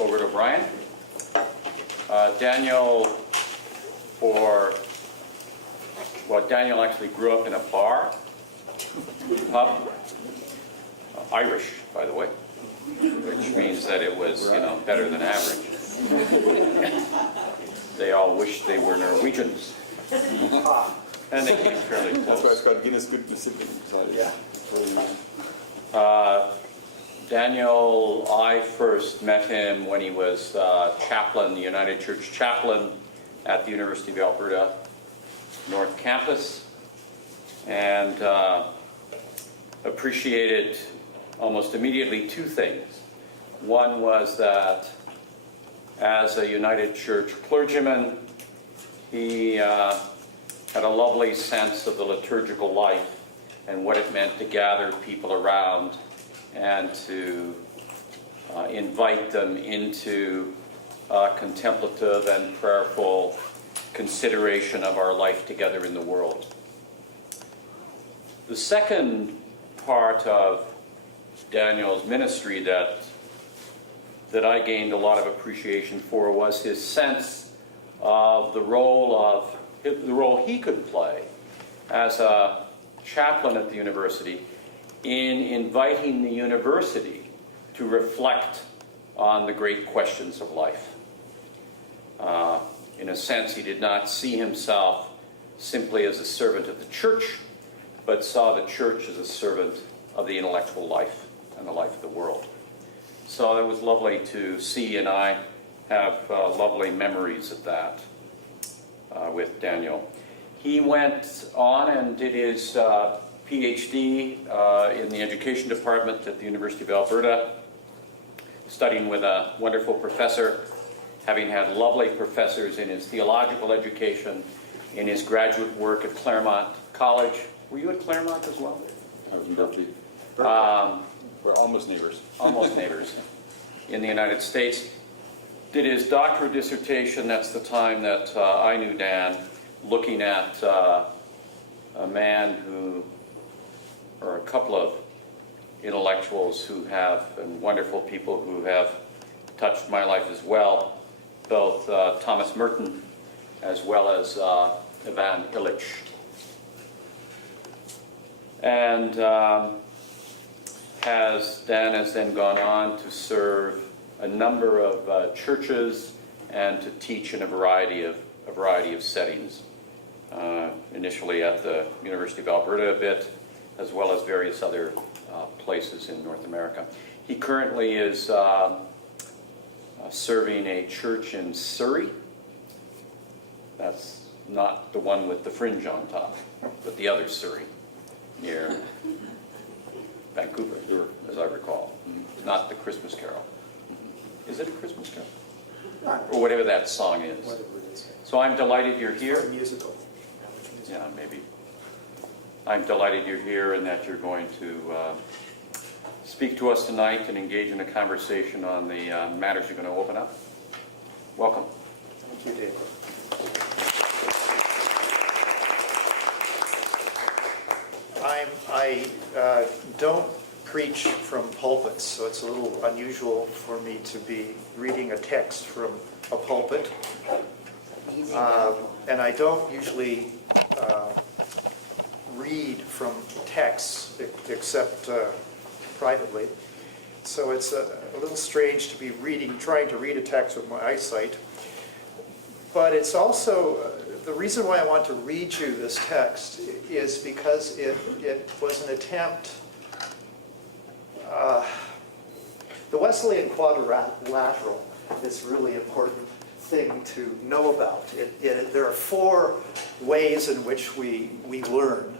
Over to Brian. Daniel, Daniel actually grew up in a bar, pub, Irish, by the way, which means that it was, better than average. They all wish they were Norwegians. And they came fairly close. That's why it's got Guinness Good Pacific. Yeah. Daniel, I first met him when he was chaplain, the United Church chaplain at the University of Alberta North Campus, and appreciated almost immediately two things. One was that as a United Church clergyman, he had a lovely sense of the liturgical life and what it meant to gather people around and to invite them into contemplative and prayerful consideration of our life together in the world. The second part of Daniel's ministry that I gained a lot of appreciation for was his sense of the role he could play as a chaplain at the university in inviting the university to reflect on the great questions of life. In a sense, he did not see himself simply as a servant of the church, but saw the church as a servant of the intellectual life and the life of the world. So it was lovely to see, and I have lovely memories of that with Daniel. He went on and did his PhD in the education department at the University of Alberta, studying with a wonderful professor, having had lovely professors in his theological education, in his graduate work at Claremont College. Were you at Claremont as well? I was in Berkeley. We're almost neighbors. Almost neighbors in the United States. Did his doctorate dissertation, that's the time that I knew Dan, looking at a man who, or a couple of intellectuals who have, and wonderful people who have touched my life as well, both Thomas Merton as well as Ivan Illich. And Dan has then gone on to serve a number of churches and to teach in a variety of settings. Initially at the University of Alberta a bit, as well as various other places in North America. He currently is serving a church in Surrey. That's not the one with the fringe on top, but the other Surrey, near Vancouver, as I recall. Not the Christmas Carol. Is it a Christmas Carol? Or whatever that song is. Whatever it is. So I'm delighted you're here. Or musical. Yeah, maybe. I'm delighted you're here and that you're going to speak to us tonight and engage in a conversation on the matters you're going to open up. Welcome. Thank you, David. I don't preach from pulpits, so it's a little unusual for me to be reading a text from a pulpit. And I don't usually read from texts except privately. So it's a little strange to be trying to read a text with my eyesight. But it's also, the reason why I want to read you this text is because it was an attempt. The Wesleyan quadrilateral is a really important thing to know about. There are four ways in which we learn.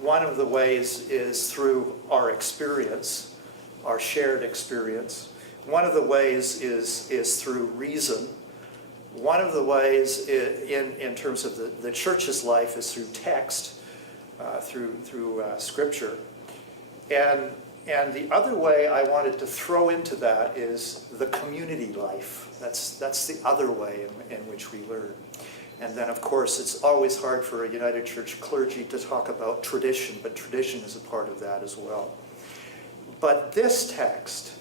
One of the ways is through our experience, our shared experience. One of the ways is through reason. One of the ways in terms of the church's life is through text, through scripture. And the other way I wanted to throw into that is the community life. That's the other way in which we learn. And then, of course, it's always hard for a United Church clergy to talk about tradition, but tradition is a part of that as well. But this text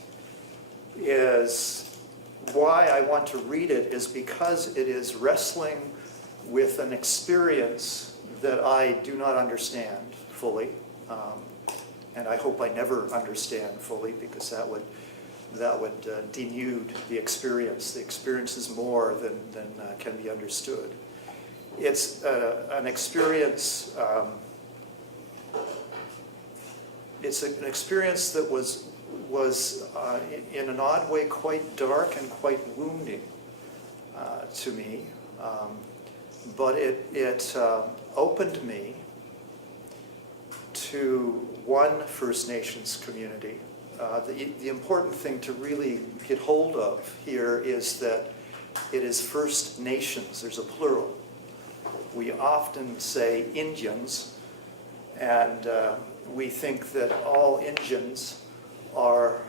is why I want to read it is because it is wrestling with an experience that I do not understand fully. And I hope I never understand fully, because that would denude the experience. The experience is more than can be understood. It's an experience. It's an experience that was in an odd way quite dark and quite wounding to me. But it opened me to one First Nations community. The important thing to really get hold of here is that it is First Nations. There's a plural. We often say Indians, and we think that all Indians are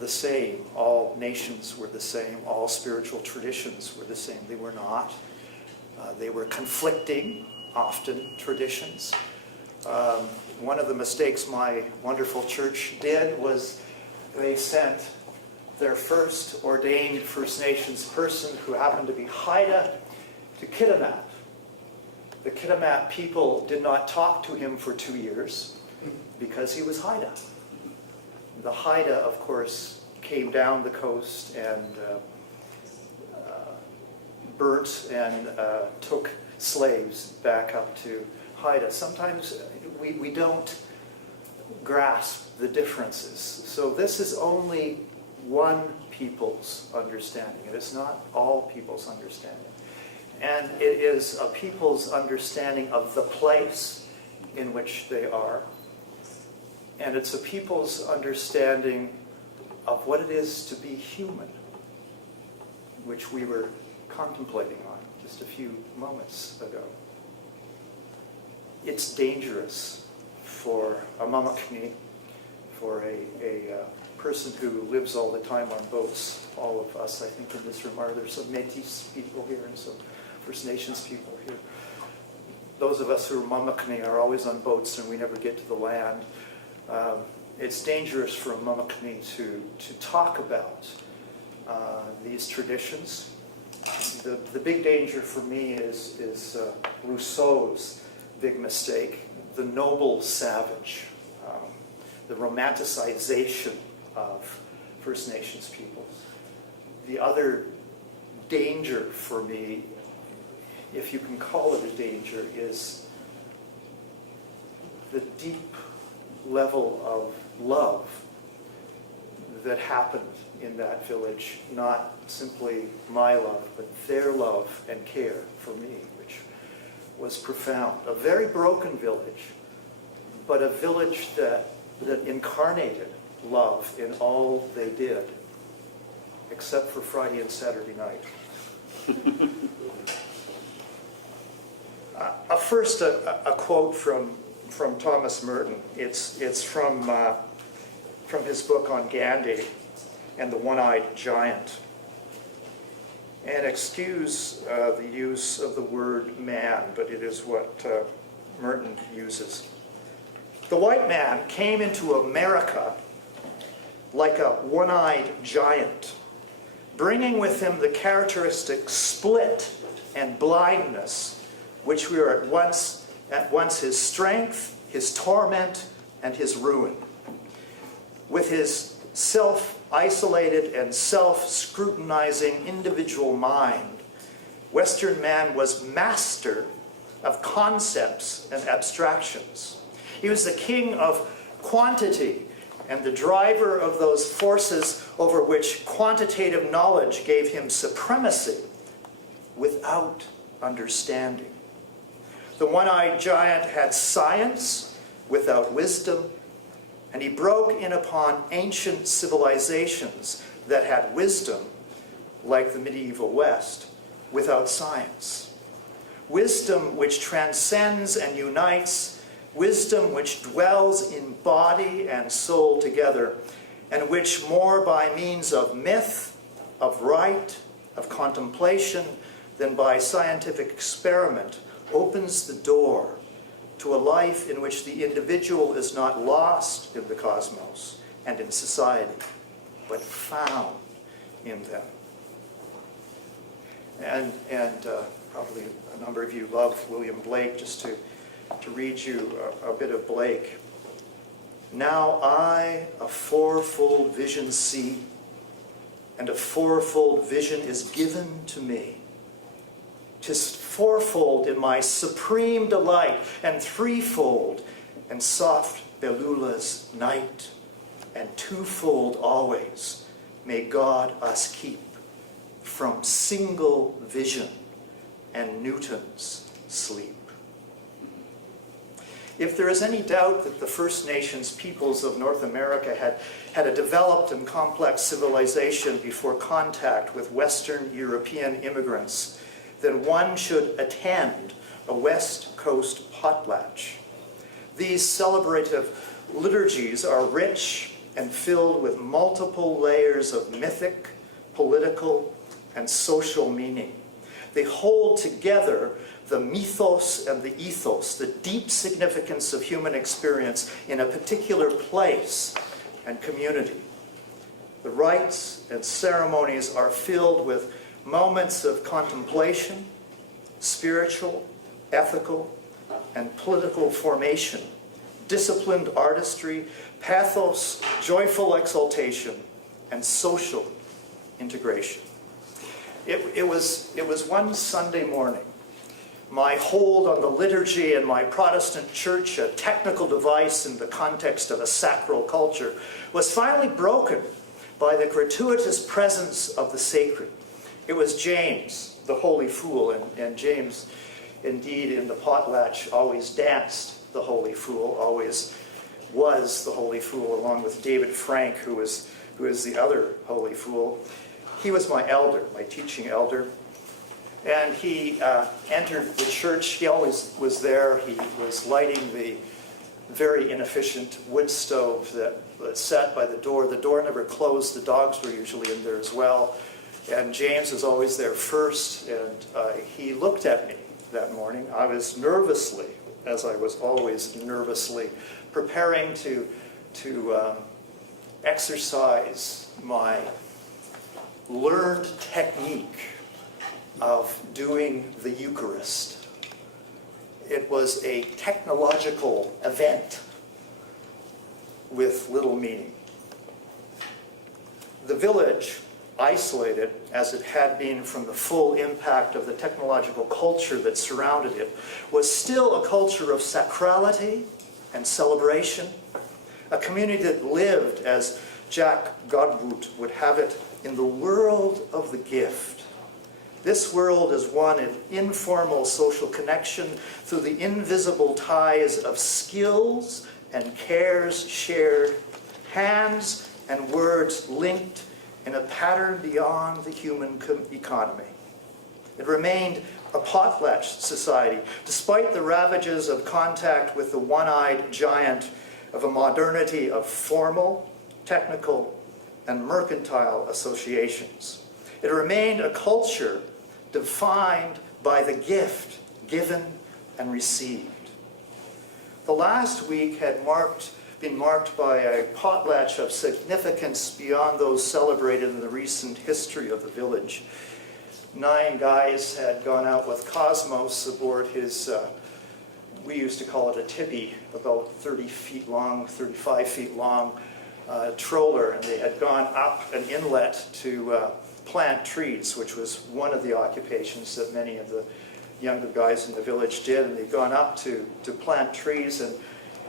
the same. All nations were the same. All spiritual traditions were the same. They were not. They were conflicting, often, traditions. One of the mistakes my wonderful church did was they sent their first ordained First Nations person, who happened to be Haida, to Kitimat. The Kitimat people did not talk to him for 2 years because he was Haida. The Haida, of course, came down the coast and burnt and took slaves back up to Haida. Sometimes we don't grasp the differences. So this is only one people's understanding. It is not all people's understanding. And it is a people's understanding of the place in which they are. And it's a people's understanding of what it is to be human, which we were contemplating on just a few moments ago. It's dangerous for a Mamakni, for a person who lives all the time on boats. All of us, I think, in this room are. There's some Métis people here and some First Nations people here. Those of us who are Mamakni are always on boats and we never get to the land. It's dangerous for a Mamakni to talk about these traditions. The big danger for me is Rousseau's big mistake, the noble savage, the romanticization of First Nations peoples. The other danger for me, if you can call it a danger, is the deep level of love that happened in that village. Not simply my love, but their love and care for me, which was profound. A very broken village, but a village that incarnated love in all they did, except for Friday and Saturday night. First, a quote from Thomas Merton. It's from his book on Gandhi and the one-eyed giant. And excuse the use of the word man, but it is what Merton uses. The white man came into America like a one-eyed giant, bringing with him the characteristic split and blindness, which we are at once his strength, his torment, and his ruin. With his self-isolated and self-scrutinizing individual mind, Western man was master of concepts and abstractions. He was the king of quantity and the driver of those forces over which quantitative knowledge gave him supremacy without understanding. The one-eyed giant had science without wisdom, and he broke in upon ancient civilizations that had wisdom, like the medieval West, without science. Wisdom which transcends and unites, wisdom which dwells in body and soul together, and which more by means of myth, of rite, of contemplation, than by scientific experiment, opens the door to a life in which the individual is not lost in the cosmos and in society, but found in them. And probably a number of you love William Blake. Just to read you a bit of Blake. Now I a fourfold vision see, and a fourfold vision is given to me. 'Tis fourfold in my supreme delight, and threefold in soft Belula's night, and twofold always may God us keep from single vision and Newton's sleep. If there is any doubt that the First Nations peoples of North America had a developed and complex civilization before contact with Western European immigrants, then one should attend a West Coast potlatch. These celebrative liturgies are rich and filled with multiple layers of mythic, political, and social meaning. They hold together the mythos and the ethos, the deep significance of human experience in a particular place and community. The rites and ceremonies are filled with moments of contemplation, spiritual, ethical, and political formation, disciplined artistry, pathos, joyful exaltation, and social integration. It was one Sunday morning. My hold on the liturgy in my Protestant church, a technical device in the context of a sacral culture, was finally broken by the gratuitous presence of the sacred. It was James, the holy fool, and James, indeed, in the potlatch, always danced the holy fool, always was the holy fool, along with David Frank, who is the other holy fool. He was my elder, my teaching elder. And he entered the church. He always was there. He was lighting the very inefficient wood stove that sat by the door. The door never closed. The dogs were usually in there as well. And James was always there first. And he looked at me that morning. I was nervously, as I was always nervously, preparing to exercise my learned technique of doing the Eucharist. It was a technological event with little meaning. The village, isolated as it had been from the full impact of the technological culture that surrounded it, was still a culture of sacrality and celebration, a community that lived, as Jack Godbout would have it, in the world of the gift. This world is one of informal social connection through the invisible ties of skills and cares shared, hands and words linked in a pattern beyond the human economy. It remained a potlatch society, despite the ravages of contact with the one-eyed giant of a modernity of formal, technical, and mercantile associations. It remained a culture defined by the gift given and received. The last week had been marked by a potlatch of significance beyond those celebrated in the recent history of the village. 9 guys had gone out with Cosmos aboard his, we used to call it a tippy, about 30 feet long, 35 feet long troller, and they had gone up an inlet to plant trees, which was one of the occupations that many of the younger guys in the village did, and they'd gone up to plant trees,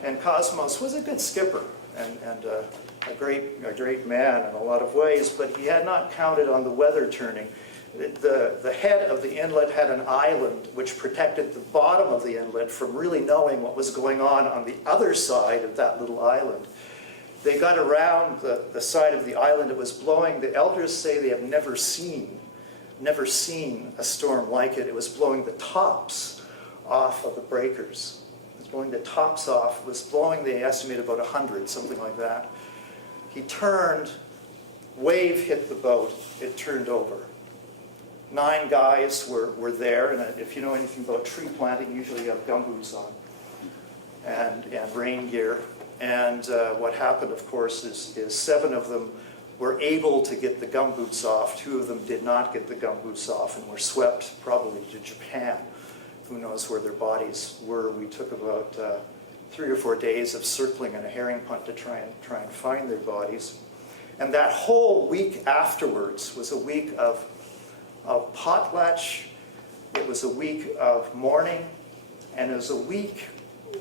and Cosmos was a good skipper and a great man in a lot of ways, but he had not counted on the weather turning. The head of the inlet had an island which protected the bottom of the inlet from really knowing what was going on the other side of that little island. They got around the side of the island. It was blowing. The elders say they have never seen a storm like it. It was blowing the tops off of the breakers. It was blowing the tops off. It was blowing, they estimate, about 100, something like that. He turned, wave hit the boat, it turned over. 9 guys were there, and if you know anything about tree planting, usually you have gumboots on and rain gear. And what happened, of course, is 7 of them were able to get the gumboots off. 2 of them did not get the gumboots off and were swept probably to Japan. Who knows where their bodies were. We took about 3 or 4 days of circling in a herring punt to try and find their bodies. And that whole week afterwards was a week of potlatch. It was a week of mourning. And it was a week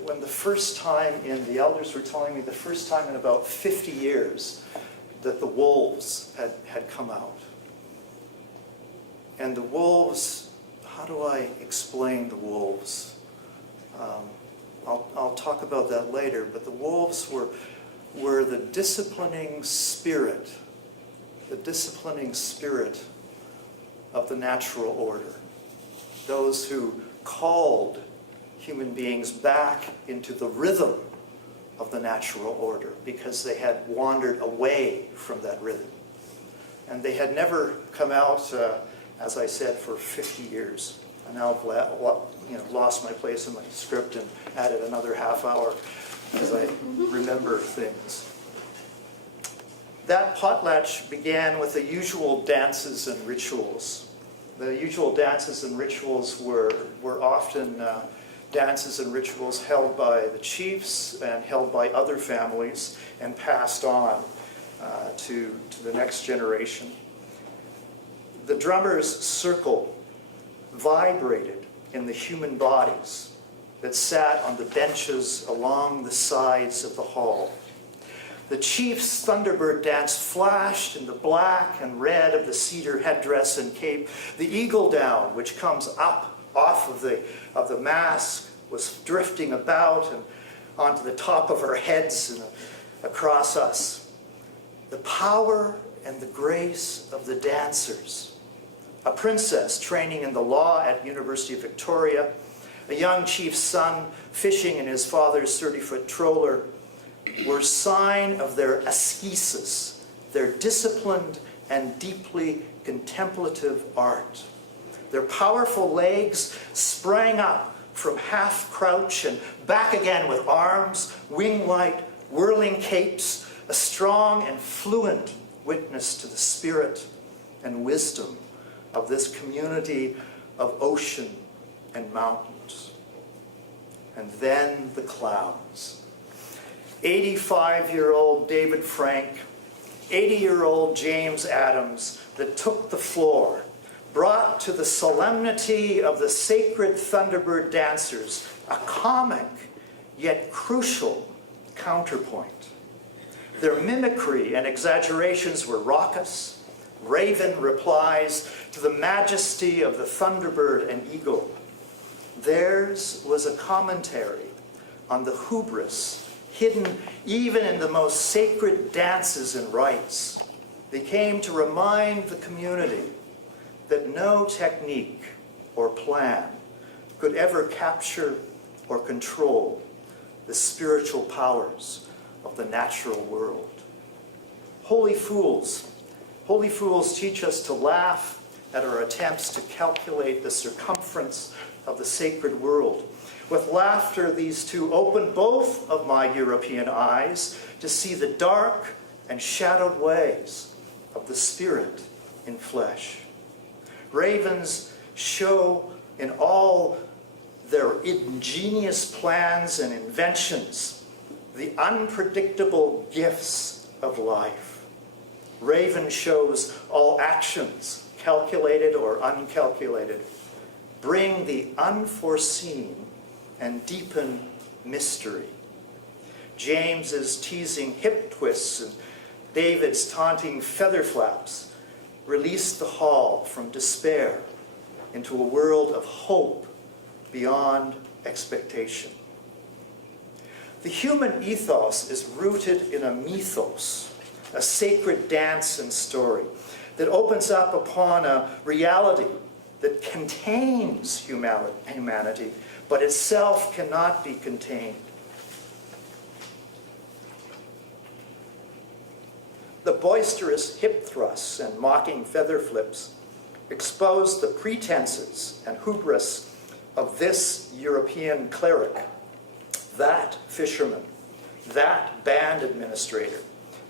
when the first time the elders were telling me, the first time in about 50 years that the wolves had come out. And the wolves, how do I explain the wolves? I'll talk about that later, but the wolves were the disciplining spirit of the natural order. Those who called human beings back into the rhythm of the natural order because they had wandered away from that rhythm. And they had never come out, as I said, for 50 years. And now I've lost my place in my script and added another half hour as I remember things. That potlatch began with the usual dances and rituals. The usual dances and rituals were often dances and rituals held by the chiefs and held by other families and passed on to the next generation. The drummer's circle vibrated in the human bodies that sat on the benches along the sides of the hall. The chief's Thunderbird dance flashed in the black and red of the cedar headdress and cape. The eagle down, which comes up off of the mask, was drifting about and onto the top of our heads and across us. The power and the grace of the dancers. A princess training in the law at University of Victoria, a young chief's son fishing in his father's 30-foot trawler, were sign of their ascesis, their disciplined and deeply contemplative art. Their powerful legs sprang up from half crouch and back again with arms, wing-like, whirling capes, a strong and fluent witness to the spirit and wisdom of this community of ocean and mountains. And then the clowns. 85-year-old David Frank, 80-year-old James Adams, that took the floor, brought to the solemnity of the sacred Thunderbird dancers a comic yet crucial counterpoint. Their mimicry and exaggerations were raucous. Raven replies to the majesty of the Thunderbird and eagle. Theirs was a commentary on the hubris hidden even in the most sacred dances and rites. They came to remind the community that no technique or plan could ever capture or control the spiritual powers of the natural world. Holy fools teach us to laugh at our attempts to calculate the circumference of the sacred world. With laughter, these two opened both of my European eyes to see the dark and shadowed ways of the spirit in flesh. Ravens show in all their ingenious plans and inventions the unpredictable gifts of life. Raven shows all actions, calculated or uncalculated, bring the unforeseen and deepen mystery. James's teasing hip twists and David's taunting feather flaps released the hall from despair into a world of hope beyond expectation. The human ethos is rooted in a mythos, a sacred dance and story that opens up upon a reality that contains humanity, but itself cannot be contained. The boisterous hip thrusts and mocking feather flips expose the pretenses and hubris of this European cleric, that fisherman, that band administrator,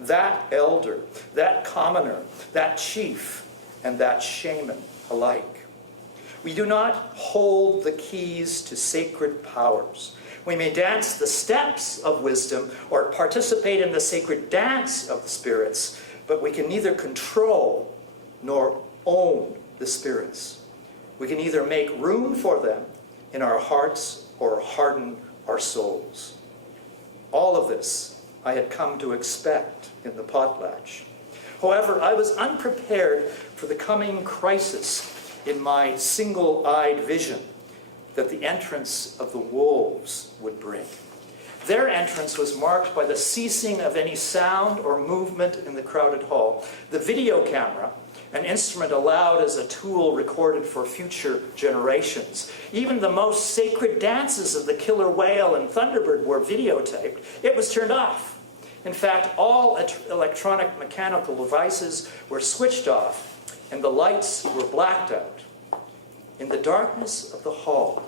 that elder, that commoner, that chief, and that shaman alike. We do not hold the keys to sacred powers. We may dance the steps of wisdom or participate in the sacred dance of the spirits, but we can neither control nor own the spirits. We can either make room for them in our hearts or harden our souls. All of this I had come to expect in the potlatch. However, I was unprepared for the coming crisis in my single-eyed vision that the entrance of the wolves would bring. Their entrance was marked by the ceasing of any sound or movement in the crowded hall. The video camera, an instrument allowed as a tool recorded for future generations. Even the most sacred dances of the killer whale and thunderbird were videotaped. It was turned off. In fact, all electronic mechanical devices were switched off and the lights were blacked out. In the darkness of the hall,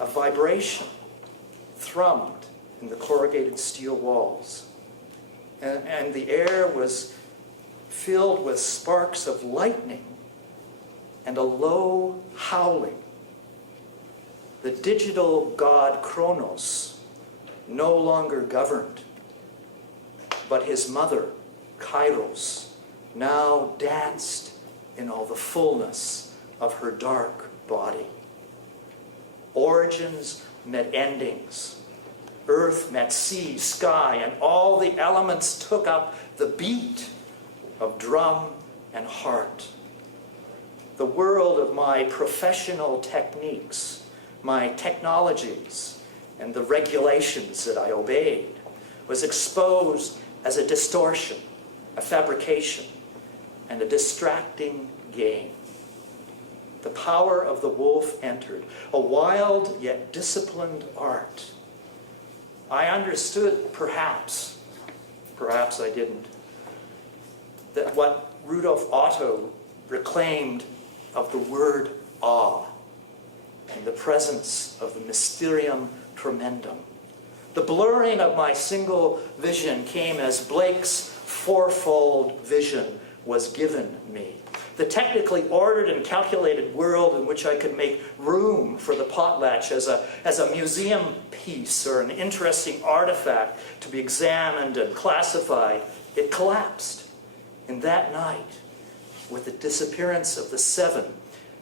a vibration thrummed in the corrugated steel walls, and the air was filled with sparks of lightning and a low howling. The digital god Kronos no longer governed, but his mother, Kairos, now danced in all the fullness of her dark body. Origins met endings. Earth met sea, sky, and all the elements took up the beat of drum and heart. The world of my professional techniques, my technologies, and the regulations that I obeyed was exposed as a distortion, a fabrication, and a distracting game. The power of the wolf entered, a wild yet disciplined art. I understood, perhaps I didn't, that what Rudolf Otto reclaimed of the word awe and the presence of the mysterium tremendum. The blurring of my single vision came as Blake's fourfold vision was given me. The technically ordered and calculated world in which I could make room for the potlatch as a museum piece or an interesting artifact to be examined and classified, it collapsed in that night with the disappearance of the 7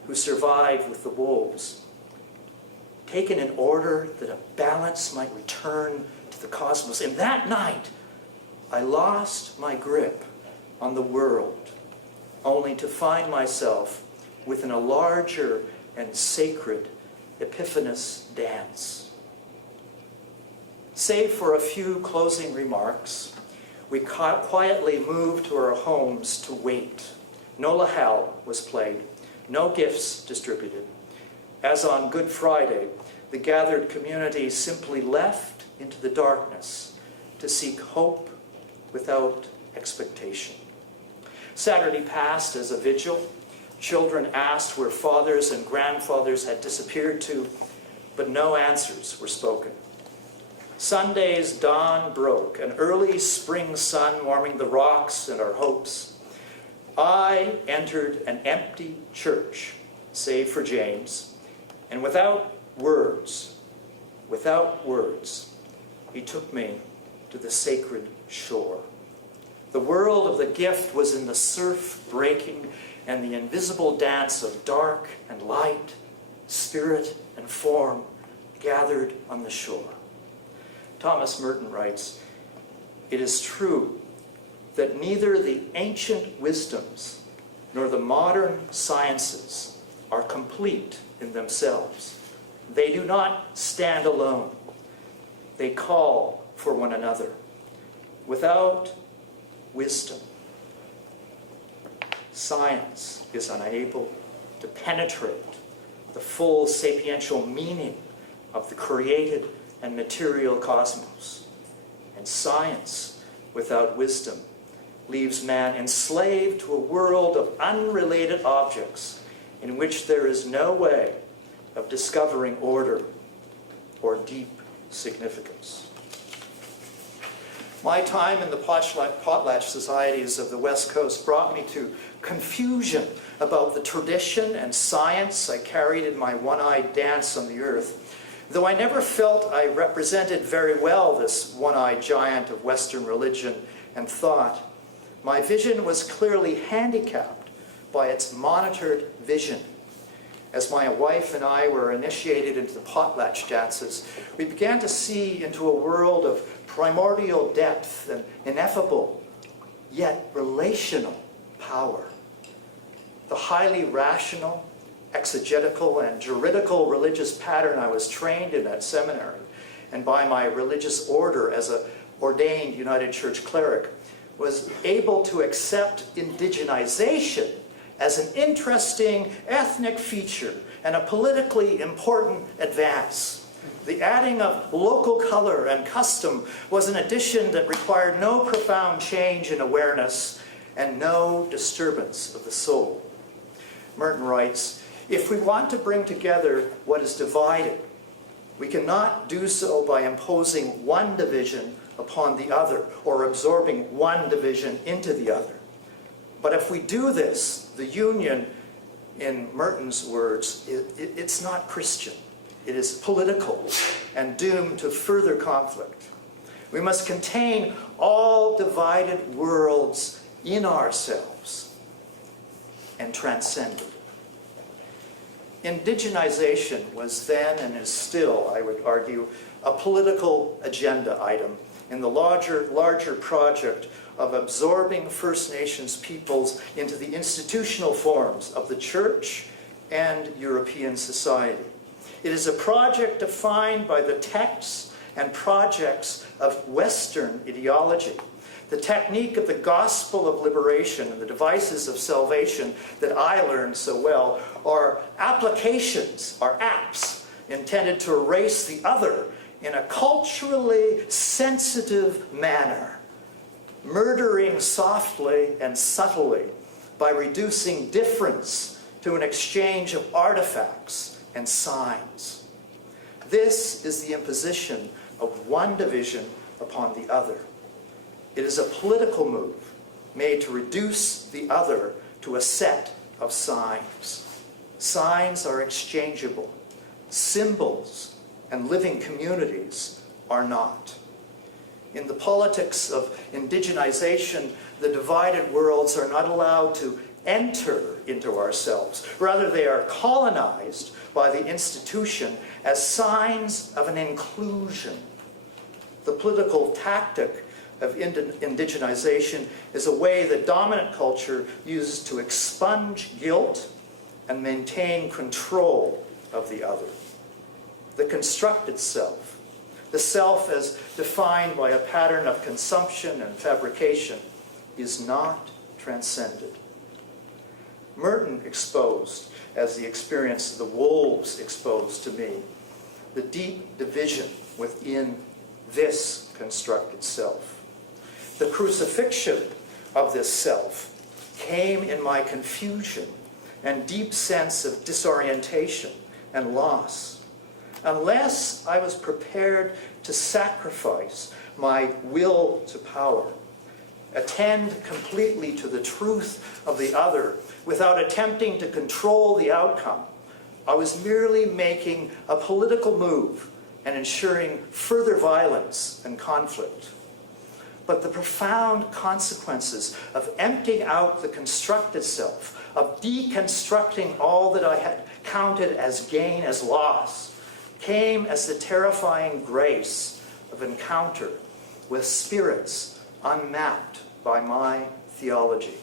who survived with the wolves. Taken in order that a balance might return to the cosmos. In that night, I lost my grip on the world, only to find myself within a larger and sacred Epiphanous dance. Save for a few closing remarks, we quietly moved to our homes to wait. No Lahal was played, no gifts distributed. As on Good Friday, the gathered community simply left into the darkness to seek hope without expectation. Saturday passed as a vigil. Children asked where fathers and grandfathers had disappeared to, but no answers were spoken. Sunday's dawn broke, an early spring sun warming the rocks and our hopes. I entered an empty church, save for James, and without words, he took me to the sacred shore. The world of the gift was in the surf breaking and the invisible dance of dark and light, spirit and form gathered on the shore. Thomas Merton writes, "It is true that neither the ancient wisdoms nor the modern sciences are complete in themselves. They do not stand alone. They call for one another. Without wisdom, science is unable to penetrate the full sapiential meaning of the created and material cosmos. And science without wisdom leaves man enslaved to a world of unrelated objects in which there is no way of discovering order or deep significance." My time in the potlatch societies of the West Coast brought me to confusion about the tradition and science I carried in my one-eyed dance on the earth. Though I never felt I represented very well this one-eyed giant of Western religion and thought, my vision was clearly handicapped by its monitored vision. As my wife and I were initiated into the potlatch dances, we began to see into a world of primordial depth and ineffable, yet relational power. The highly rational, exegetical, and juridical religious pattern I was trained in at seminary, and by my religious order as an ordained United Church cleric, was able to accept indigenization as an interesting ethnic feature and a politically important advance. The adding of local color and custom was an addition that required no profound change in awareness and no disturbance of the soul. Merton writes, if we want to bring together what is divided, we cannot do so by imposing one division upon the other or absorbing one division into the other. But if we do this, the union, in Merton's words, it's not Christian. It is political and doomed to further conflict. We must contain all divided worlds in ourselves and transcend it. Indigenization was then and is still, I would argue, a political agenda item in the larger project of absorbing First Nations peoples into the institutional forms of the church and European society. It is a project defined by the texts and projects of Western ideology. The technique of the gospel of liberation and the devices of salvation that I learned so well are applications, are apps intended to erase the other in a culturally sensitive manner, murdering softly and subtly by reducing difference to an exchange of artifacts and signs. This is the imposition of one division upon the other. It is a political move made to reduce the other to a set of signs. Signs are exchangeable. Symbols and living communities are not. In the politics of indigenization, the divided worlds are not allowed to enter into ourselves. Rather, they are colonized by the institution as signs of an inclusion. The political tactic of indigenization is a way that dominant culture uses to expunge guilt and maintain control of the other. The constructed self, the self as defined by a pattern of consumption and fabrication, is not transcended. Merton exposed, as the experience of the wolves exposed to me, the deep division within this constructed self. The crucifixion of this self came in my confusion and deep sense of disorientation and loss. Unless I was prepared to sacrifice my will to power, attend completely to the truth of the other without attempting to control the outcome, I was merely making a political move and ensuring further violence and conflict. But the profound consequences of emptying out the constructed self, of deconstructing all that I had counted as gain as loss, came as the terrifying grace of encounter with spirits unmapped by my theology.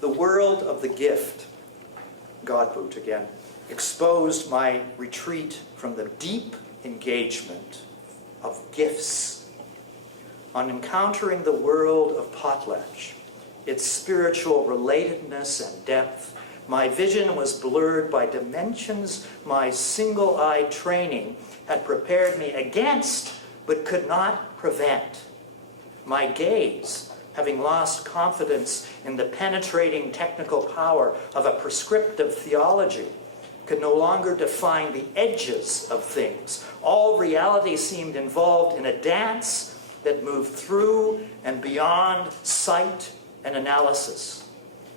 The world of the gift, Godbout again, exposed my retreat from the deep engagement of gifts. On encountering the world of potlatch, its spiritual relatedness and depth, my vision was blurred by dimensions my single-eyed training had prepared me against but could not prevent. My gaze, having lost confidence in the penetrating technical power of a prescriptive theology, could no longer define the edges of things. All reality seemed involved in a dance that moved through and beyond sight and analysis.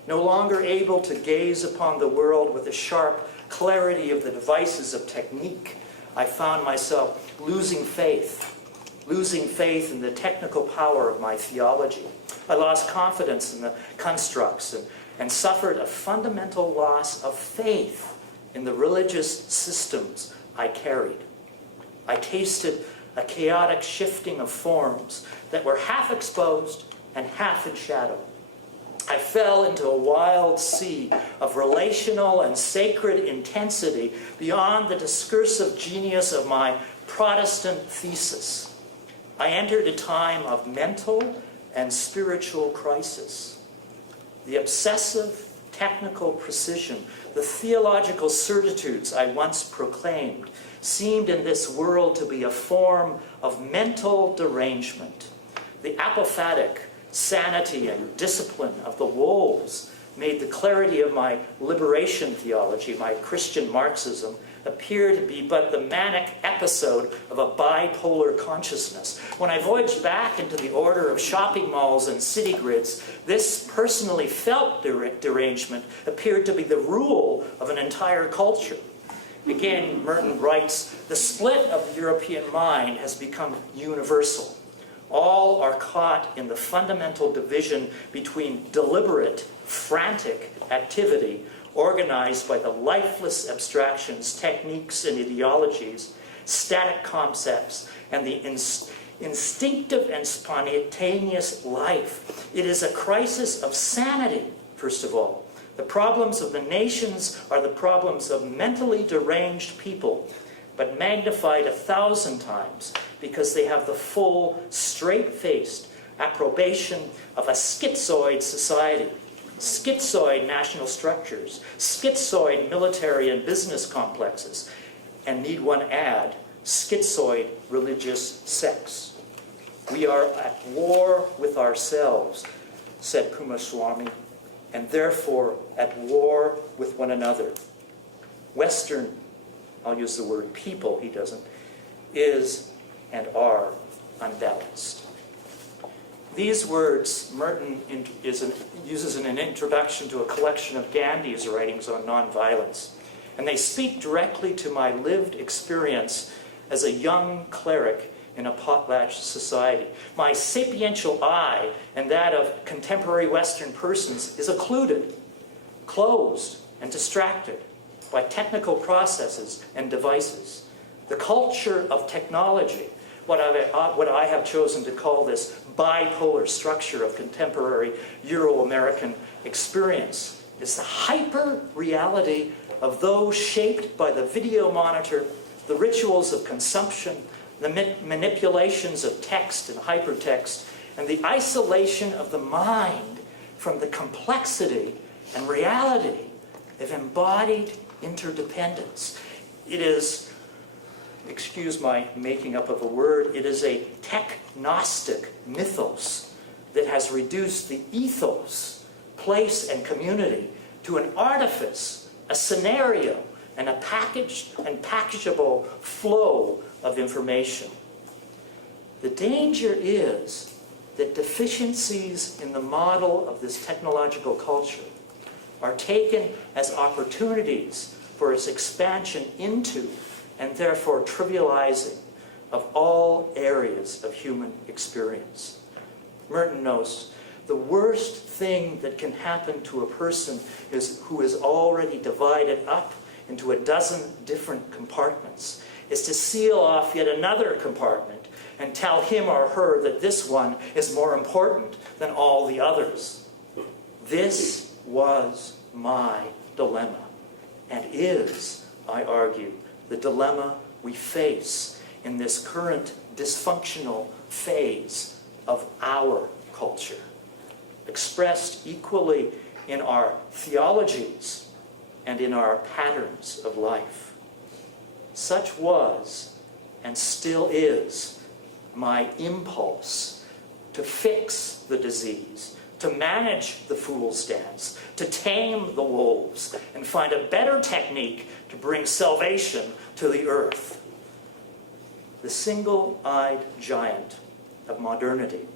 No longer able to gaze upon the world with the sharp clarity of the devices of technique, I found myself losing faith in the technical power of my theology. I lost confidence in the constructs and suffered a fundamental loss of faith in the religious systems I carried. I tasted a chaotic shifting of forms that were half exposed and half in shadow. I fell into a wild sea of relational and sacred intensity beyond the discursive genius of my Protestant thesis. I entered a time of mental and spiritual crisis. The obsessive technical precision, the theological certitudes I once proclaimed, seemed in this world to be a form of mental derangement. The apophatic sanity and discipline of the wolves made the clarity of my liberation theology, my Christian Marxism, appear to be but the manic episode of a bipolar consciousness. When I voyaged back into the order of shopping malls and city grids, this personally felt derangement appeared to be the rule of an entire culture. Again, Merton writes, the split of the European mind has become universal. All are caught in the fundamental division between deliberate, frantic activity organized by the lifeless abstractions, techniques, and ideologies, static concepts, and the instinctive and spontaneous life. It is a crisis of sanity, first of all. The problems of the nations are the problems of mentally deranged people, but magnified 1,000 times because they have the full, straight-faced approbation of a schizoid society, schizoid national structures, schizoid military and business complexes, and need one add, schizoid religious sects. We are at war with ourselves, said Kumaraswamy, and therefore at war with one another. Western, I'll use the word people, he doesn't, is and are unbalanced. These words Merton uses in an introduction to a collection of Gandhi's writings on nonviolence, and they speak directly to my lived experience as a young cleric in a potlatch society. My sapiential eye and that of contemporary Western persons is occluded, closed, and distracted by technical processes and devices. The culture of technology, what I have chosen to call this bipolar structure of contemporary Euro-American experience, is the hyper-reality of those shaped by the video monitor, the rituals of consumption, the manipulations of text and hypertext, and the isolation of the mind from the complexity and reality of embodied interdependence. It is, excuse my making up of a word, it is a technostic mythos that has reduced the ethos, place, and community to an artifice, a scenario, and a packaged and packageable flow of information. The danger is that deficiencies in the model of this technological culture are taken as opportunities for its expansion into and therefore trivializing of all areas of human experience. Merton notes, the worst thing that can happen to a person who is already divided up into a dozen different compartments is to seal off yet another compartment and tell him or her that this one is more important than all the others. This was my dilemma, and is, I argue, the dilemma we face in this current dysfunctional phase of our culture, expressed equally in our theologies and in our patterns of life. Such was, and still is, my impulse to fix the disease, to manage the fool's dance, to tame the wolves, and find a better technique to bring salvation to the earth. The single-eyed giant of modernity,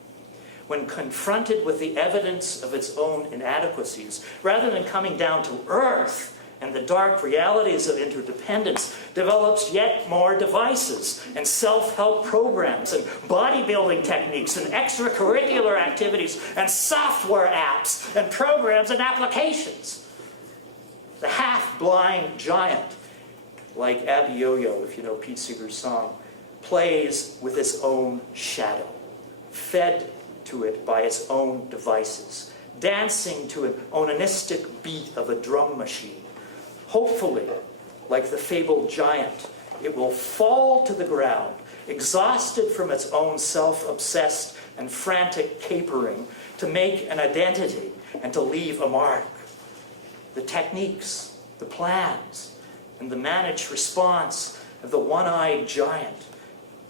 when confronted with the evidence of its own inadequacies, rather than coming down to earth and the dark realities of interdependence, develops yet more devices and self-help programs and bodybuilding techniques and extracurricular activities and software apps and programs and applications. The half-blind giant, like Abby Yo-Yo, if you know Pete Seeger's song, plays with its own shadow, fed to it by its own devices, dancing to an onanistic beat of a drum machine. Hopefully, like the fabled giant, it will fall to the ground, exhausted from its own self-obsessed and frantic capering, to make an identity and to leave a mark. The techniques, the plans, and the managed response of the one-eyed giant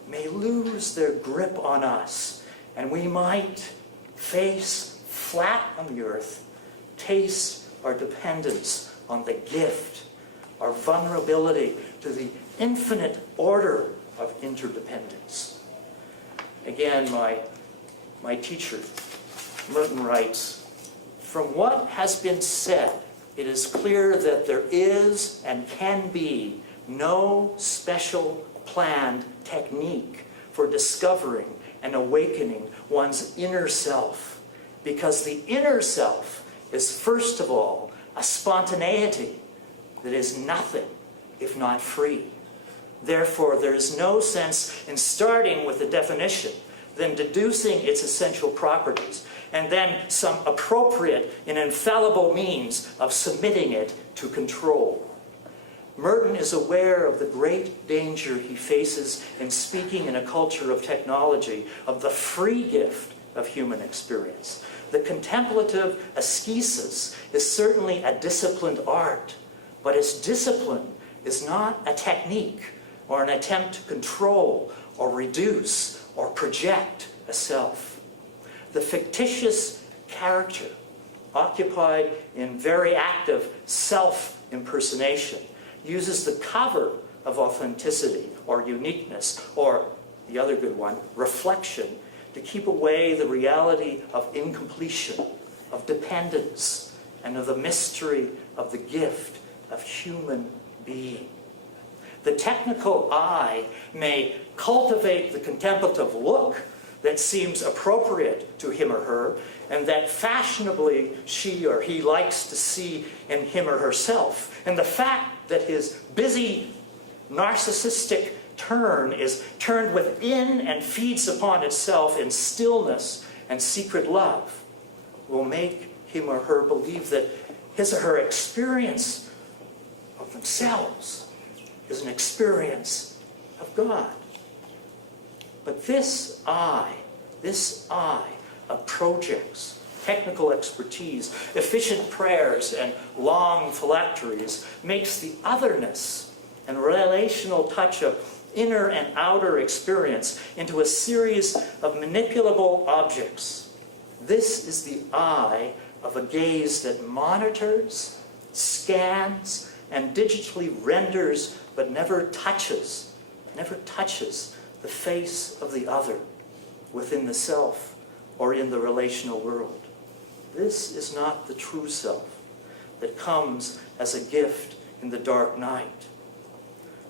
may lose their grip on us, and we might face flat on the earth, taste our dependence on the gift, our vulnerability to the infinite order of interdependence. Again, my teacher, Merton, writes, "From what has been said, it is clear that there is and can be no special planned technique for discovering and awakening one's inner self, because the inner self is, first of all, a spontaneity that is nothing if not free. Therefore, there is no sense in starting with a definition, then deducing its essential properties, and then some appropriate and infallible means of submitting it to control." Merton is aware of the great danger he faces in speaking in a culture of technology of the free gift of human experience. The contemplative ascesis is certainly a disciplined art, but its discipline is not a technique or an attempt to control or reduce or project a self. The fictitious character, occupied in very active self-impersonation, uses the cover of authenticity or uniqueness, or the other good one, reflection, to keep away the reality of incompletion, of dependence, and of the mystery of the gift of human being. The technical eye may cultivate the contemplative look that seems appropriate to him or her, and that fashionably she or he likes to see in him or herself. And the fact that his busy narcissistic turn is turned within and feeds upon itself in stillness and secret love will make him or her believe that his or her experience of themselves is an experience of God. But this eye of projects, technical expertise, efficient prayers, and long phylacteries makes the otherness and relational touch of inner and outer experience into a series of manipulable objects. This is the eye of a gaze that monitors, scans, and digitally renders, but never touches the face of the other within the self or in the relational world. This is not the true self that comes as a gift in the dark night.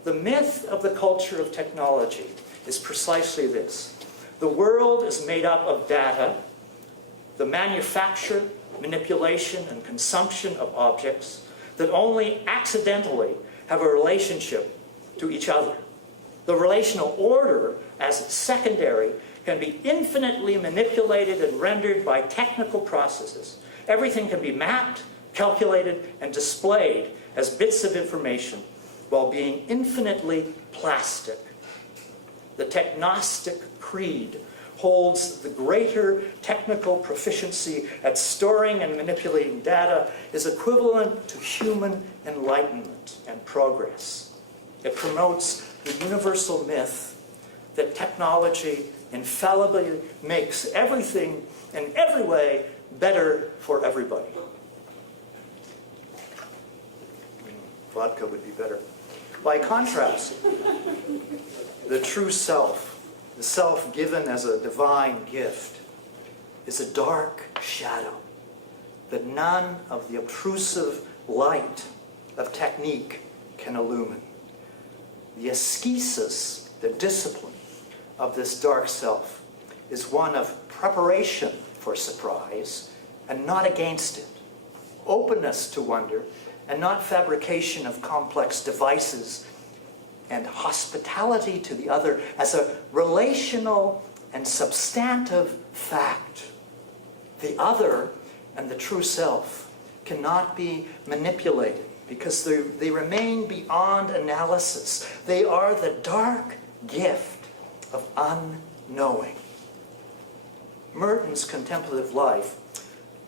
The myth of the culture of technology is precisely this. The world is made up of data, the manufacture, manipulation, and consumption of objects that only accidentally have a relationship to each other. The relational order, as secondary, can be infinitely manipulated and rendered by technical processes. Everything can be mapped, calculated, and displayed as bits of information while being infinitely plastic. The technostic creed holds the greater technical proficiency at storing and manipulating data is equivalent to human enlightenment and progress. It promotes the universal myth that technology infallibly makes everything in every way better for everybody. vodka would be better. By contrast, the true self, the self given as a divine gift, is a dark shadow that none of the obtrusive light of technique can illumine. The ascesis, the discipline of this dark self, is one of preparation for surprise and not against it, openness to wonder and not fabrication of complex devices, and hospitality to the other as a relational and substantive fact. The other and the true self cannot be manipulated because they remain beyond analysis. They are the dark gift of unknowing. Merton's contemplative life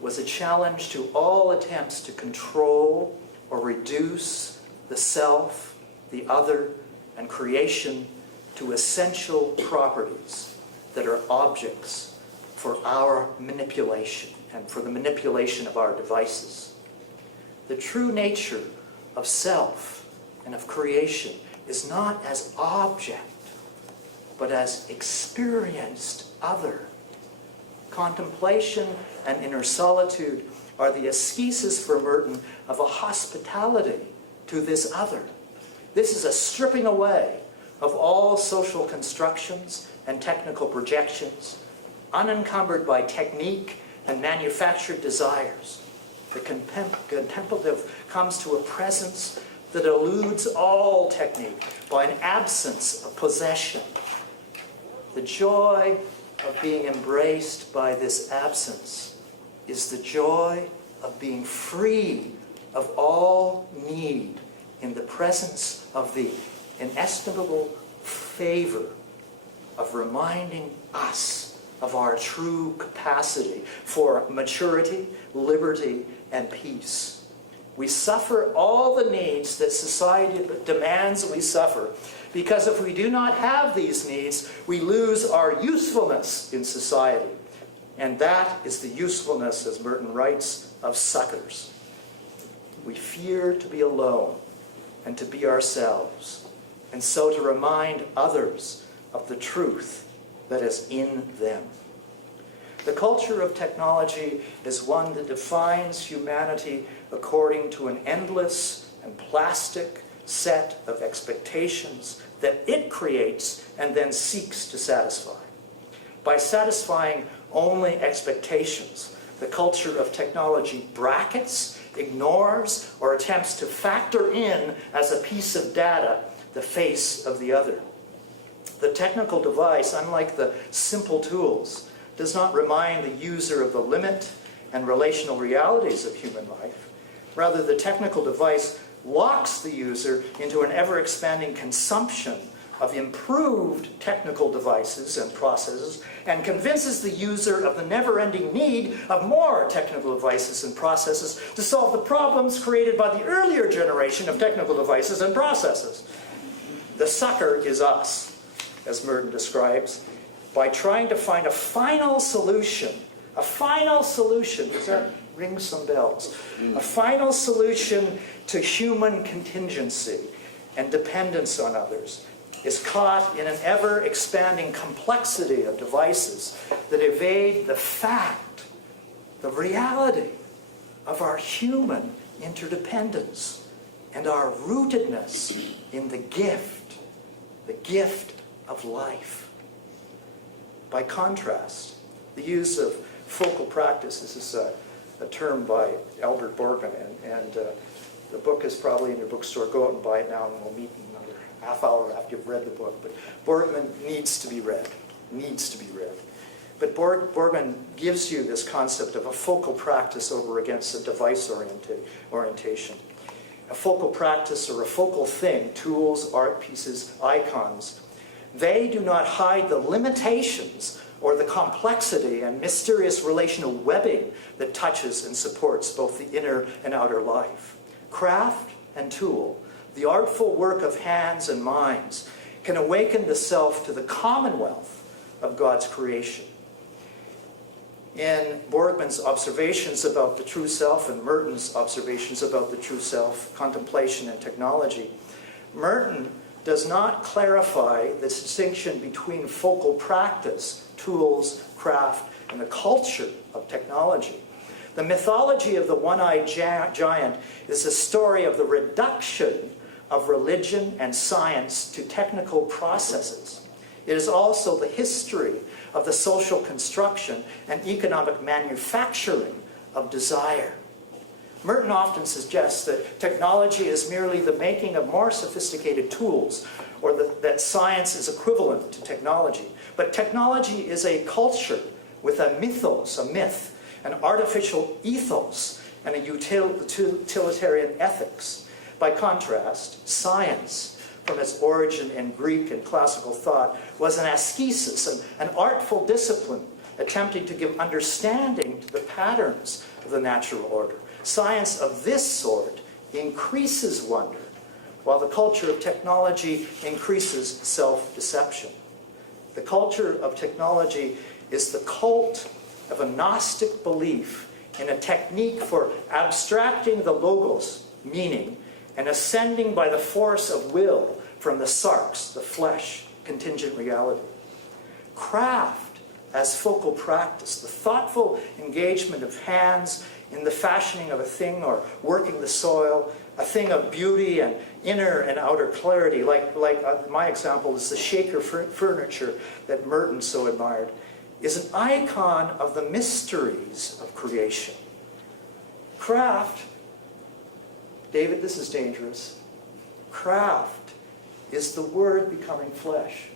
was a challenge to all attempts to control or reduce the self, the other, and creation to essential properties that are objects for our manipulation and for the manipulation of our devices. The true nature of self and of creation is not as object, but as experienced other. Contemplation and inner solitude are the ascesis for Merton of a hospitality to this other. This is a stripping away of all social constructions and technical projections, unencumbered by technique and manufactured desires. The contemplative comes to a presence that eludes all technique by an absence of possession. The joy of being embraced by this absence is the joy of being free of all need in the presence of the inestimable favor of reminding us of our true capacity for maturity, liberty, and peace. We suffer all the needs that society demands we suffer, because if we do not have these needs, we lose our usefulness in society. And that is the usefulness, as Merton writes, of suckers. We fear to be alone and to be ourselves, and so to remind others of the truth that is in them. The culture of technology is one that defines humanity according to an endless and plastic set of expectations that it creates and then seeks to satisfy. By satisfying only expectations, the culture of technology brackets, ignores, or attempts to factor in as a piece of data the face of the other. The technical device, unlike the simple tools, does not remind the user of the limit and relational realities of human life. Rather, the technical device locks the user into an ever-expanding consumption of improved technical devices and processes, and convinces the user of the never-ending need of more technical devices and processes to solve the problems created by the earlier generation of technical devices and processes. The sucker is us, as Merton describes, by trying to find a final solution. A final solution, does that ring some bells? A final solution to human contingency and dependence on others is caught in an ever-expanding complexity of devices that evade the fact, the reality of our human interdependence and our rootedness in the gift of life. By contrast, the use of focal practice, this is a term by Albert Borgman, and the book is probably in your bookstore. Go out and buy it now, and we'll meet in another half hour after you've read the book. But Borgman needs to be read, But Borgman gives you this concept of a focal practice over against a device orientation. A focal practice or a focal thing, tools, art pieces, icons, they do not hide the limitations or the complexity and mysterious relational webbing that touches and supports both the inner and outer life. Craft and tool, the artful work of hands and minds, can awaken the self to the commonwealth of God's creation. in Borgman's observations about the true self and Merton's observations about the true self, contemplation and technology, Merton does not clarify the distinction between focal practice, tools, craft, and the culture of technology. The mythology of the one-eyed giant is the story of the reduction of religion and science to technical processes. It is also the history of the social construction and economic manufacturing of desire. Merton often suggests that technology is merely the making of more sophisticated tools, or that science is equivalent to technology. But technology is a culture with a mythos, a myth, an artificial ethos, and a utilitarian ethics. By contrast, science, from its origin in Greek and classical thought, was an ascesis, an artful discipline attempting to give understanding to the patterns of the natural order. Science of this sort increases wonder, while the culture of technology increases self-deception. The culture of technology is the cult of a Gnostic belief in a technique for abstracting the logos, meaning, and ascending by the force of will from the sarx, the flesh, contingent reality. Craft as focal practice, the thoughtful engagement of hands in the fashioning of a thing or working the soil, a thing of beauty and inner and outer clarity, like my example is the Shaker furniture that Merton so admired, is an icon of the mysteries of creation. Craft, David, this is dangerous. Craft is the Word becoming flesh.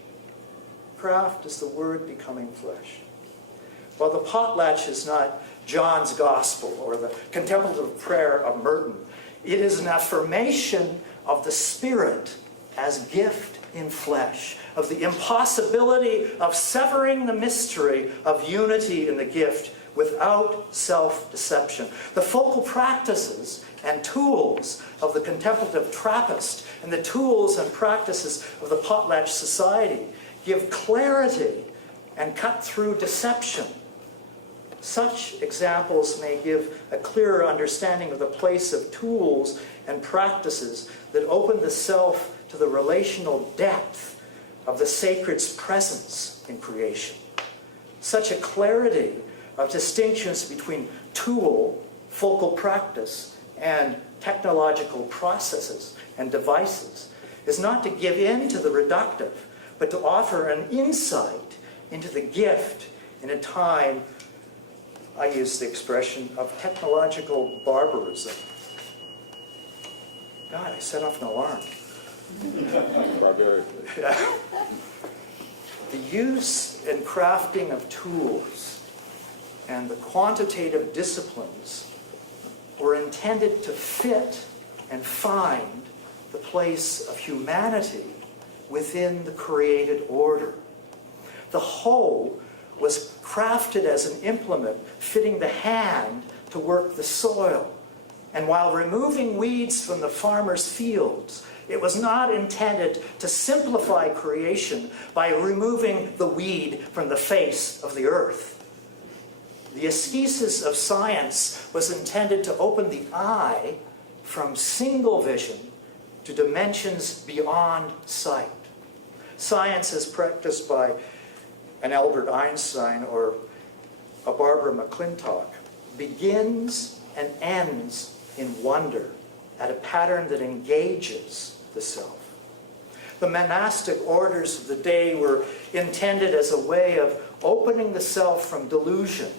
Craft is the Word becoming flesh. While the potlatch is not John's Gospel or the contemplative prayer of Merton, it is an affirmation of the Spirit as gift in flesh, of the impossibility of severing the mystery of unity in the gift without self-deception. The focal practices and tools of the contemplative Trappist and the tools and practices of the potlatch society give clarity and cut through deception. Such examples may give a clearer understanding of the place of tools and practices that open the self to the relational depth of the sacred's presence in creation. Such a clarity of distinctions between tool, focal practice, and technological processes and devices is not to give in to the reductive, but to offer an insight into the gift in a time, I use the expression, of technological barbarism. God, I set off an alarm. The use and crafting of tools and the quantitative disciplines were intended to fit and find the place of humanity within the created order. The hoe was crafted as an implement fitting the hand to work the soil. And while removing weeds from the farmer's fields, it was not intended to simplify creation by removing the weed from the face of the earth. The ascesis of science was intended to open the eye from single vision to dimensions beyond sight. Science as practiced by an Albert Einstein or a Barbara McClintock begins and ends in wonder at a pattern that engages the self. The monastic orders of the day were intended as a way of opening the self from delusion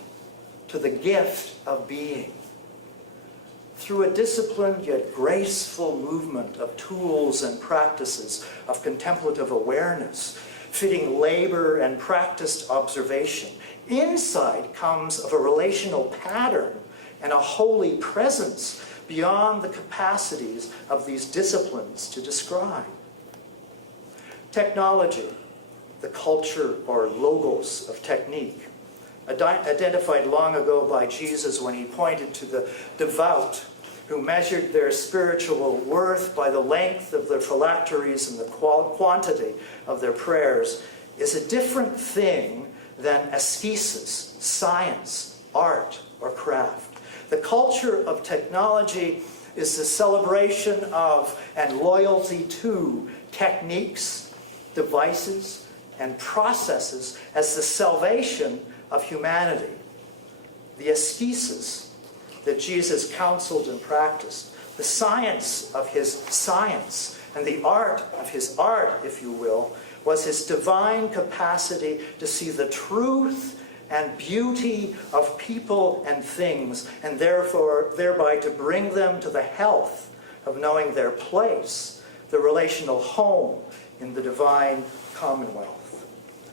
to the gift of being. Through a disciplined yet graceful movement of tools and practices of contemplative awareness, fitting labor and practiced observation, insight comes of a relational pattern and a holy presence beyond the capacities of these disciplines to describe. Technology, the culture or logos of technique, identified long ago by Jesus when he pointed to the devout who measured their spiritual worth by the length of their phylacteries and the quantity of their prayers, is a different thing than ascesis, science, art, or craft. The culture of technology is the celebration of and loyalty to techniques, devices, and processes as the salvation of humanity. The ascesis that Jesus counseled and practiced, the science of his science, and the art of his art, if you will, was his divine capacity to see the truth and beauty of people and things, and therefore thereby to bring them to the health of knowing their place, the relational home in the divine commonwealth.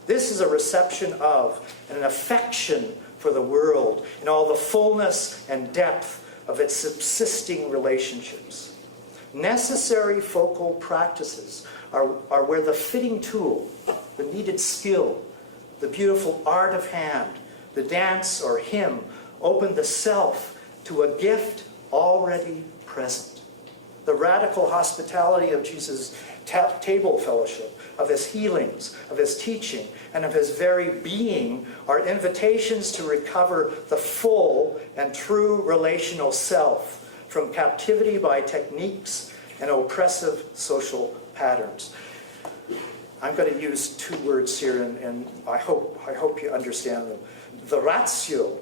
This is a reception of and an affection for the world in all the fullness and depth of its subsisting relationships. Necessary focal practices are where the fitting tool, the needed skill, the beautiful art of hand, the dance or hymn open the self to a gift already present. The radical hospitality of Jesus' table fellowship, of his healings, of his teaching, and of his very being are invitations to recover the full and true relational self from captivity by techniques and oppressive social patterns. I'm going to use two words here, and I hope you understand them. The ratio,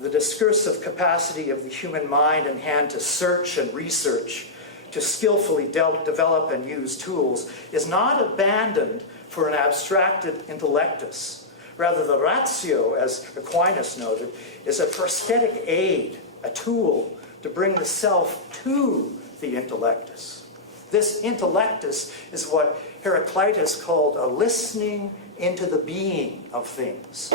the discursive capacity of the human mind and hand to search and research, to skillfully develop and use tools, is not abandoned for an abstracted intellectus. Rather, the ratio, as Aquinas noted, is a prosthetic aid, a tool to bring the self to the intellectus. This intellectus is what Heraclitus called a listening into the being of things.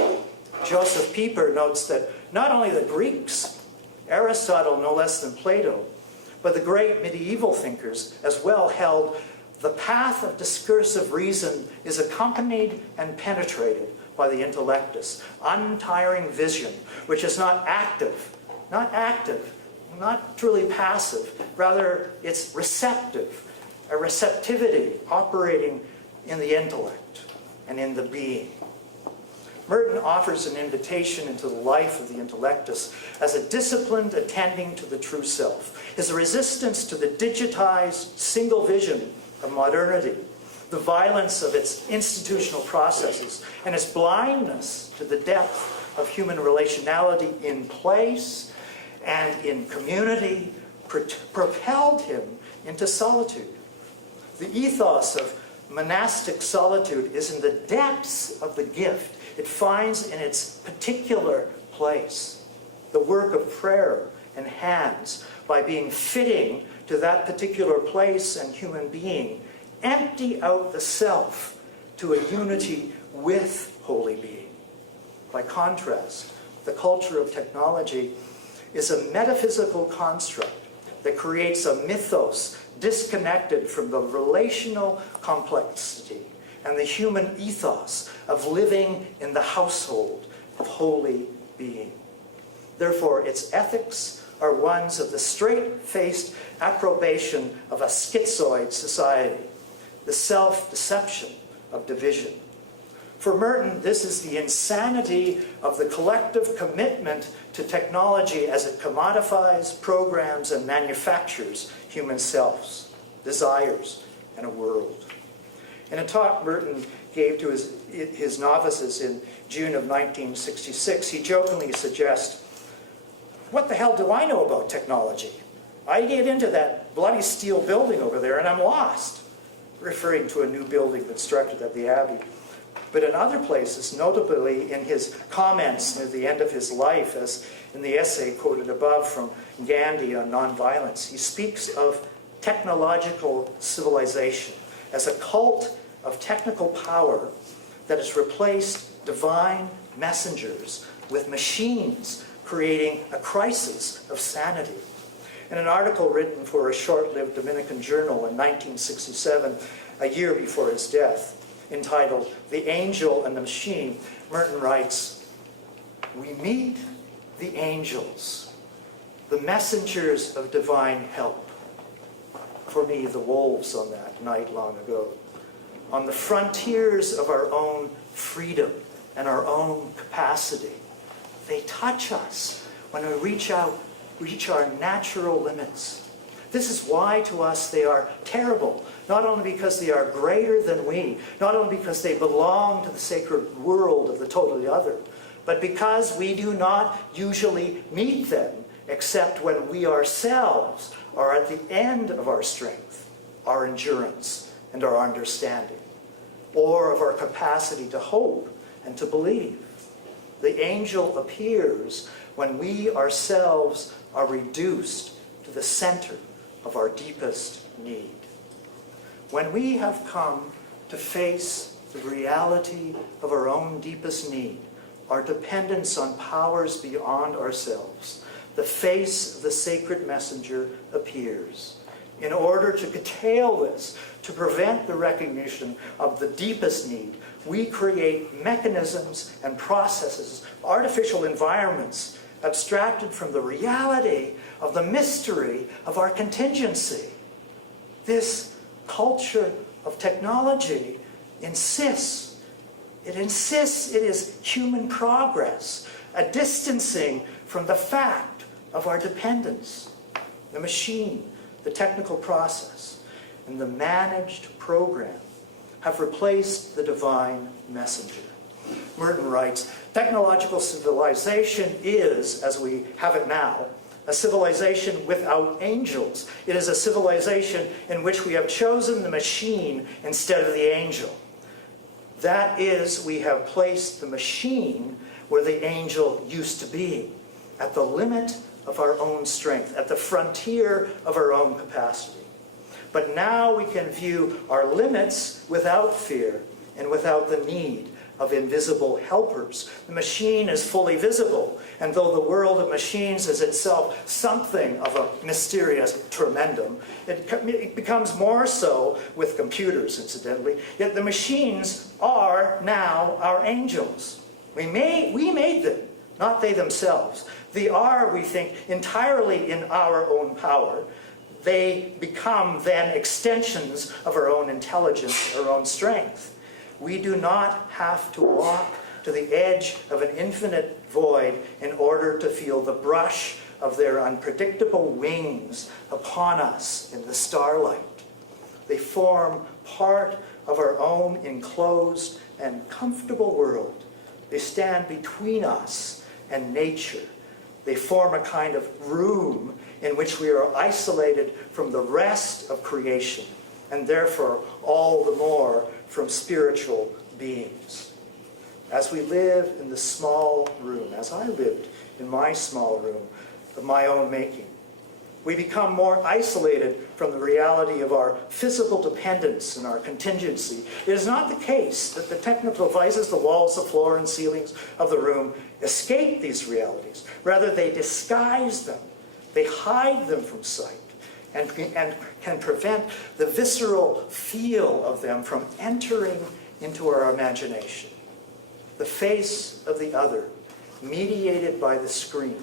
Joseph Pieper notes that not only the Greeks, Aristotle no less than Plato, but the great medieval thinkers as well held the path of discursive reason is accompanied and penetrated by the intellectus, untiring vision, which is not truly passive, rather it's receptive, a receptivity operating in the intellect and in the being. Merton offers an invitation into the life of the intellectus as a disciplined attending to the true self. His resistance to the digitized single vision of modernity, the violence of its institutional processes, and its blindness to the depth of human relationality in place and in community propelled him into solitude. The ethos of monastic solitude is in the depths of the gift it finds in its particular place. The work of prayer and hands, by being fitting to that particular place and human being, empty out the self to a unity with holy being. By contrast, the culture of technology is a metaphysical construct that creates a mythos disconnected from the relational complexity and the human ethos of living in the household of holy being. Therefore, its ethics are ones of the straight-faced approbation of a schizoid society, the self-deception of division. For Merton, this is the insanity of the collective commitment to technology as it commodifies, programs, and manufactures human selves, desires, and a world. In a talk Merton gave to his novices in June of 1966, he jokingly suggests, "What the hell do I know about technology? I get into that bloody steel building over there and I'm lost," referring to a new building constructed at the Abbey. But in other places, notably in his comments near the end of his life, as in the essay quoted above from Gandhi on nonviolence, he speaks of technological civilization as a cult of technical power that has replaced divine messengers with machines, creating a crisis of sanity. In an article written for a short-lived Dominican journal in 1967, a year before his death, entitled "The Angel and the Machine," Merton writes, "We meet the angels, the messengers of divine help." For me, the wolves on that night long ago. On the frontiers of our own freedom and our own capacity, They touch us when we reach our natural limits. This is why to us they are terrible, not only because they are greater than we, not only because they belong to the sacred world of the totally other, but because we do not usually meet them except when we ourselves are at the end of our strength, our endurance, and our understanding, or of our capacity to hope and to believe. The angel appears when we ourselves are reduced to the center of our deepest need. When we have come to face the reality of our own deepest need, our dependence on powers beyond ourselves, the face of the sacred messenger appears. In order to curtail this, to prevent the recognition of the deepest need, we create mechanisms and processes, artificial environments, abstracted from the reality of the mystery of our contingency. This culture of technology insists it is human progress, a distancing from the fact of our dependence. The machine, the technical process, and the managed program have replaced the divine messenger. Merton writes, technological civilization is, as we have it now, a civilization without angels. It is a civilization in which we have chosen the machine instead of the angel. That is, we have placed the machine where the angel used to be, at the limit of our own strength, at the frontier of our own capacity. But now we can view our limits without fear and without the need of invisible helpers. The machine is fully visible, and though the world of machines is itself something of a mysterious tremendum, it becomes more so with computers, incidentally. Yet the machines are now our angels. We made them, not they themselves. They are, we think, entirely in our own power. They become then extensions of our own intelligence, our own strength. We do not have to walk to the edge of an infinite void in order to feel the brush of their unpredictable wings upon us in the starlight. They form part of our own enclosed and comfortable world. They stand between us and nature. They form a kind of room in which we are isolated from the rest of creation, and therefore all the more from spiritual beings. As we live in the small room, as I lived in my small room of my own making, we become more isolated from the reality of our physical dependence and our contingency. It is not the case that the technical devices, the walls, the floor, and ceilings of the room escape these realities. Rather, they disguise them. They hide them from sight and can prevent the visceral feel of them from entering into our imagination. The face of the other, mediated by the screen,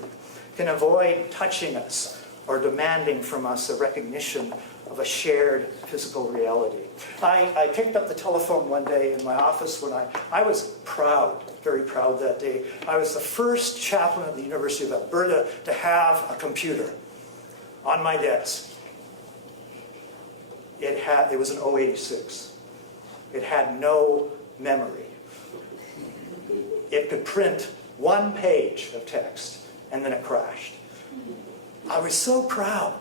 can avoid touching us or demanding from us a recognition of a shared physical reality. I picked up the telephone one day in my office when I was proud, very proud that day. I was the first chaplain at the University of Alberta to have a computer on my desk. It was an 086. It had no memory. It could print one page of text, and then it crashed. I was so proud.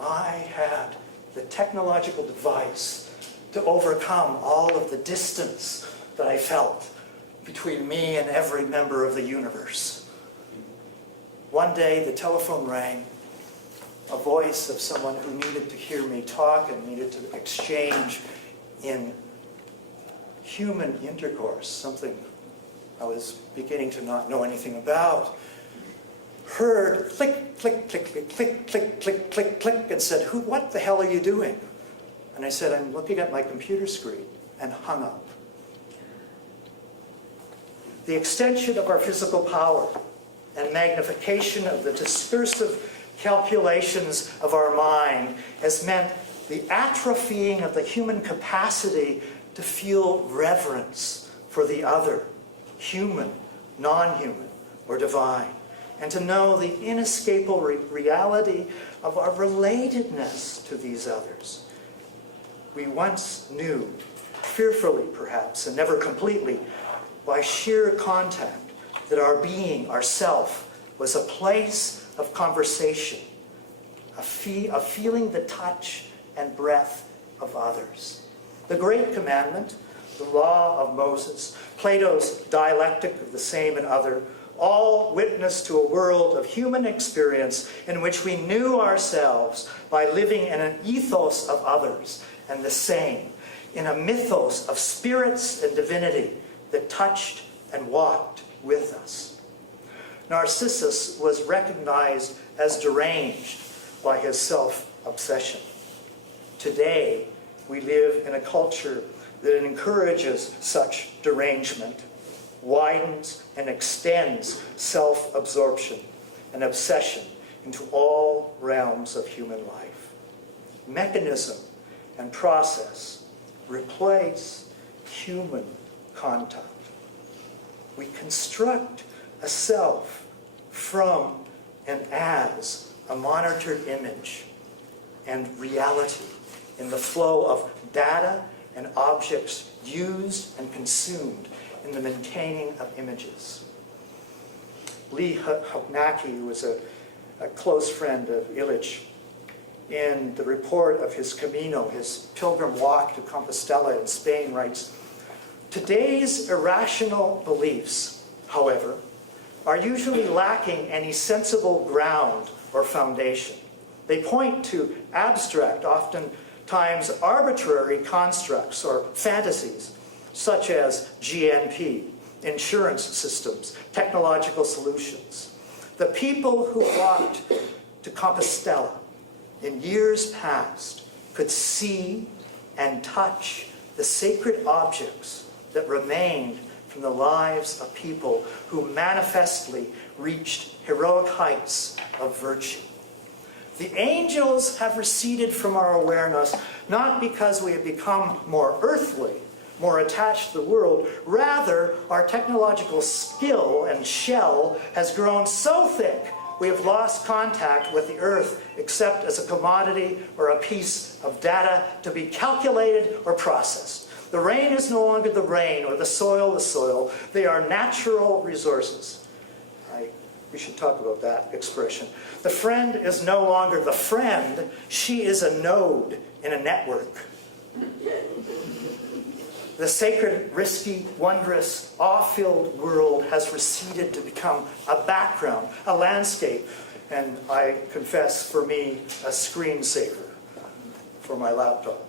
I had the technological device to overcome all of the distance that I felt between me and every member of the universe. One day the telephone rang, a voice of someone who needed to hear me talk and needed to exchange in human intercourse, something I was beginning to not know anything about. Heard click, click, click, click, click, click, click, click, click, and said, what the hell are you doing? And I said, I'm looking at my computer screen, and hung up. The extension of our physical power and magnification of the discursive calculations of our mind has meant the atrophying of the human capacity to feel reverence for the other, human, non-human, or divine, and to know the inescapable reality of our relatedness to these others. We once knew, fearfully perhaps, and never completely, by sheer contact, that our being, our self, was a place of conversation, of feeling the touch and breath of others. The Great Commandment, the Law of Moses, Plato's dialectic of the same and other, all witness to a world of human experience in which we knew ourselves by living in an ethos of others and the same, in a mythos of spirits and divinity that touched and walked with us. Narcissus was recognized as deranged by his self-obsession. Today, we live in a culture that encourages such derangement, widens and extends self-absorption and obsession into all realms of human life. Mechanism and process replace human contact. We construct a self from and as a monitored image and reality in the flow of data and objects used and consumed in the maintaining of images. Lee Hopnacki, who was a close friend of Illich, in the report of his Camino, his pilgrim walk to Compostela in Spain, writes, "Today's irrational beliefs, however, are usually lacking any sensible ground or foundation. They point to abstract, oftentimes arbitrary constructs or fantasies, such as GNP, insurance systems, technological solutions. The people who walked to Compostela in years past could see and touch the sacred objects that remained from the lives of people who manifestly reached heroic heights of virtue. The angels have receded from our awareness, not because we have become more earthly, more attached to the world. Rather, our technological skill and shell has grown so thick we have lost contact with the earth except as a commodity or a piece of data to be calculated or processed. The rain is no longer the rain or the soil the soil. They are natural resources." We should talk about that expression. The friend is no longer the friend. She is a node in a network. The sacred, risky, wondrous, awe-filled world has receded to become a background, a landscape, and I confess, for me, a screensaver for my laptop.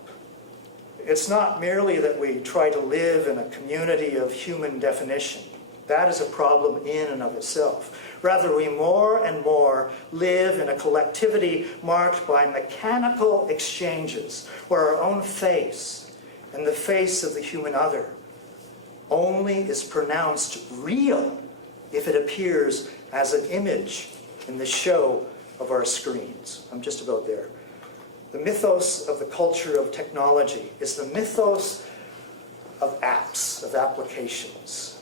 It's not merely that we try to live in a community of human definition. That is a problem in and of itself. Rather, we more and more live in a collectivity marked by mechanical exchanges, where our own face and the face of the human other only is pronounced real if it appears as an image in the show of our screens. I'm just about there. The mythos of the culture of technology is the mythos of apps, of applications.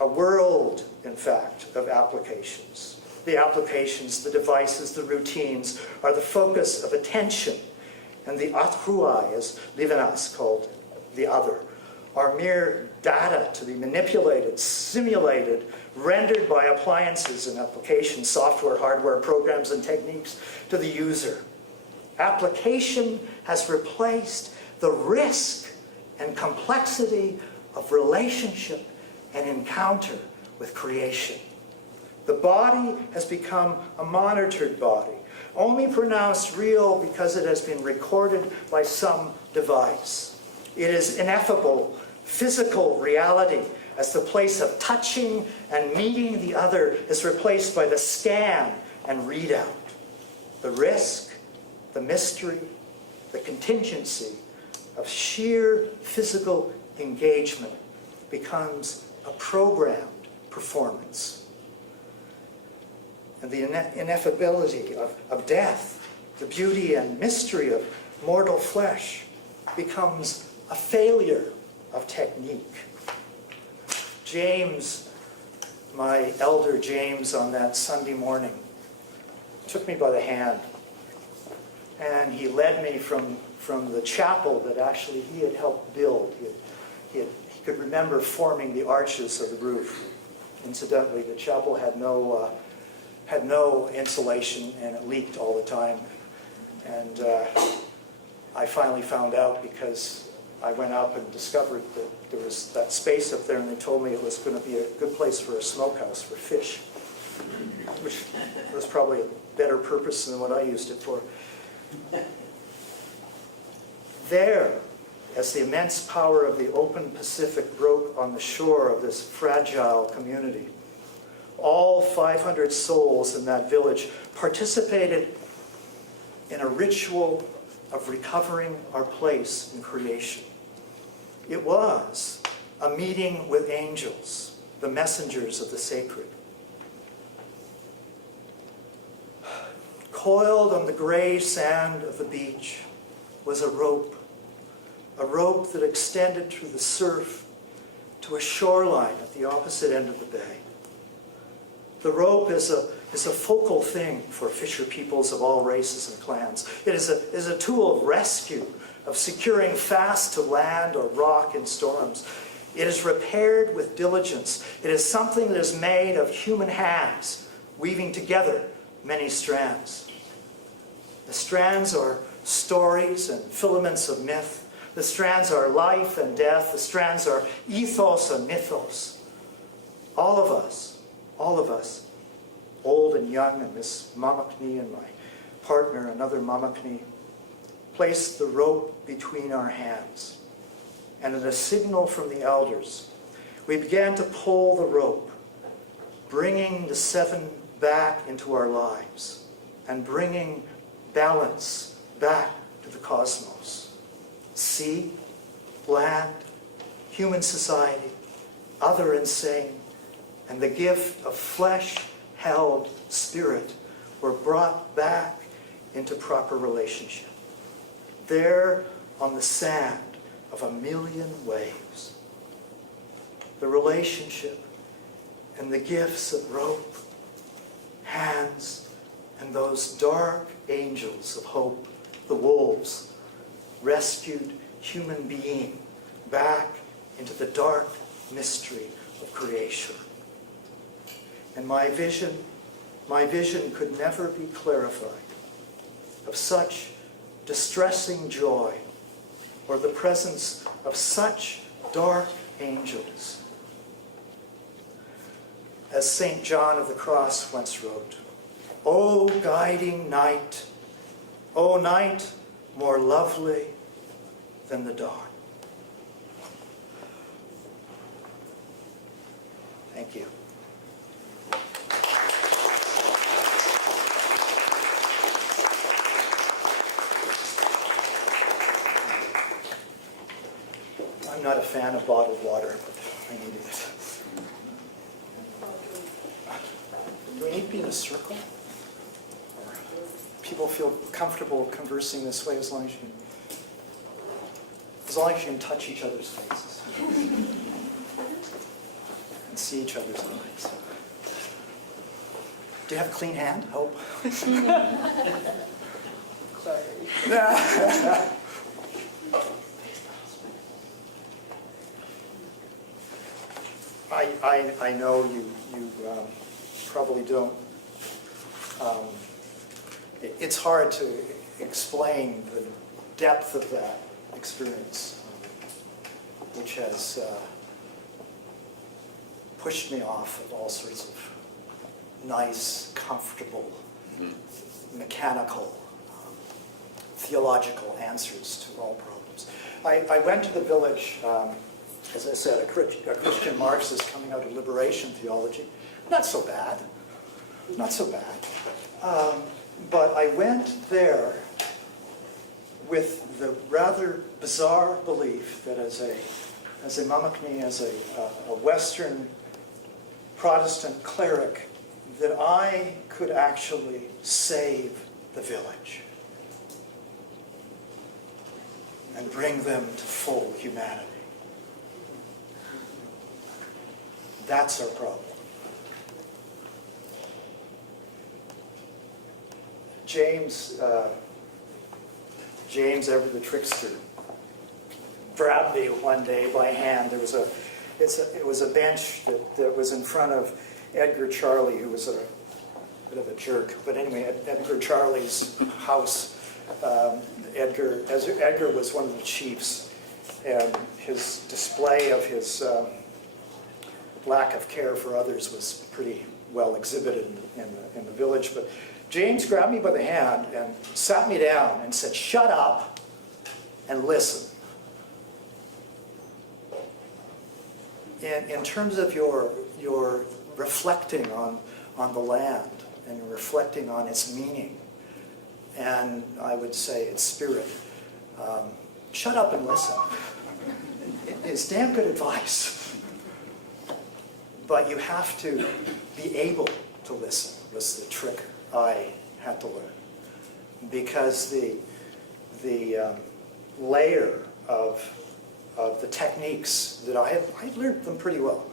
A world, in fact, of applications. The applications, the devices, the routines are the focus of attention. And the autrui, as Levinas called the other, are mere data to be manipulated, simulated, rendered by appliances and applications, software, hardware, programs, and techniques to the user. Application has replaced the risk and complexity of relationship and encounter with creation. The body has become a monitored body, only pronounced real because it has been recorded by some device. It is ineffable, physical reality as the place of touching and meeting the other is replaced by the scan and readout. The risk, the mystery, the contingency of sheer physical engagement becomes a programmed performance. And the ineffability of death, the beauty and mystery of mortal flesh becomes a failure of technique. James my elder James on that Sunday morning took me by the hand, and he led me from the chapel that actually he had helped build. He could remember forming the arches of the roof. Incidentally, the chapel had no insulation, and it leaked all the time. And I finally found out because I went up and discovered that there was that space up there, and they told me it was going to be a good place for a smokehouse for fish, which was probably a better purpose than what I used it for. There, as the immense power of the open Pacific broke on the shore of this fragile community, all 500 souls in that village participated in a ritual of recovering our place in creation. It was a meeting with angels, the messengers of the sacred. Coiled on the gray sand of the beach was a rope that extended through the surf to a shoreline at the opposite end of the bay. The rope is a focal thing for fisher peoples of all races and clans. It is a tool of rescue, of securing fast to land or rock in storms. It is repaired with diligence. It is something that is made of human hands, weaving together many strands. The strands are stories and filaments of myth. The strands are life and death. The strands are ethos and mythos. All of us, old and young, and Miss Mamakni and my partner, another Mamakni, placed the rope between our hands. And at a signal from the elders, we began to pull the rope, bringing the seven back into our lives and bringing balance back to the cosmos. Sea, land, human society, other and sane, and the gift of flesh-held spirit were brought back into proper relationship. There on the sand of a million waves, the relationship and the gifts of rope, hands, and those dark angels of hope, the wolves, rescued human being back into the dark mystery of creation. And my vision could never be clarified of such distressing joy or the presence of such dark angels. As St. John of the Cross once wrote, "O guiding night, O night more lovely than the dawn." Thank you. I'm not a fan of bottled water, but I needed it. Do we need to be in a circle? Or people feel comfortable conversing this way as long as you can touch each other's faces and see each other's eyes. Do you have a clean hand? Hope. Sorry. I know you probably don't. It's hard to explain the depth of that experience, which has pushed me off of all sorts of nice, comfortable, mechanical, theological answers to all problems. I went to the village, as I said, a Christian Marxist coming out of liberation theology. Not so bad. Not so bad. But I went there with the rather bizarre belief that as a Mamakni, as a Western Protestant cleric, that I could actually save the village and bring them to full humanity. That's our problem. James, James Ever the Trickster, grabbed me one day by hand. It was a bench that was in front of Edgar Charley, who was a bit of a jerk. But anyway, at Edgar Charley's house, Edgar was one of the chiefs, and his display of his lack of care for others was pretty well exhibited in the village. But James grabbed me by the hand and sat me down and said, "Shut up and listen." In terms of your reflecting on the land and you're reflecting on its meaning, and I would say its spirit, shut up and listen. It's damn good advice. But you have to be able to listen, was the trick I had to learn. Because the layer of the techniques that I learned them pretty well.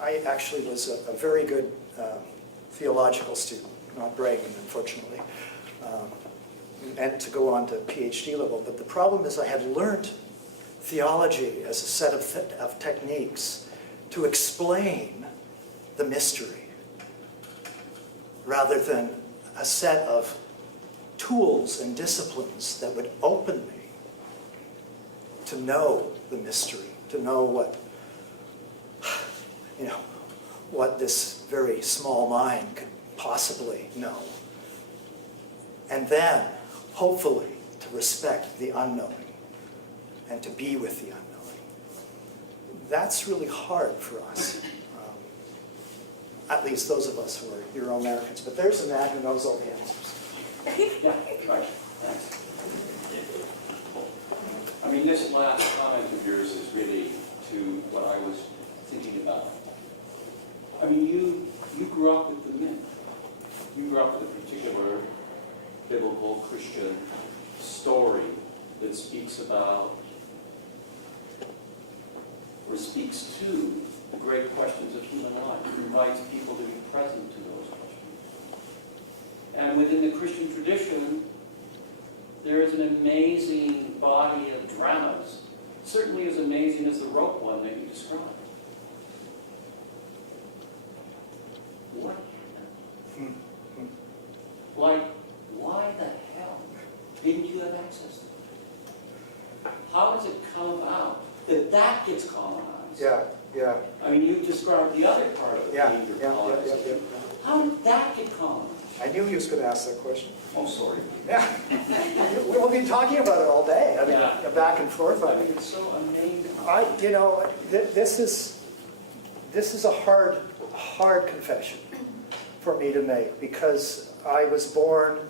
I actually was a very good theological student, not bragging, unfortunately, and to go on to PhD level. But the problem is I had learned theology as a set of techniques to explain the mystery, rather than a set of tools and disciplines that would open me to know the mystery, to know what this very small mind could possibly know. And then, hopefully, to respect the unknowing and to be with the unknowing. That's really hard for us. At least those of us who are Euro-Americans. But there's a man who knows all the answers. Yeah, right. Thanks. I mean, this last comment of yours is really to what I was thinking about. I mean, you grew up with the myth. You grew up with a particular biblical Christian story that speaks about, or speaks to, the great questions of human life. It invites people to be present to those questions. And within the Christian tradition, there is an amazing body of dramas, certainly as amazing as the rope one that you described. What happened? Like, why the hell didn't you have access to it? How does it come about that gets colonized? Yeah. I mean, you described the other part of the Yeah. danger colonization. How did that get colonized? I knew he was going to ask that question. Oh, sorry. Yeah. We'll be talking about it all day. I mean, Yeah. back and forth I on mean, it. it's so amazing. This is a hard confession for me to make, because I was born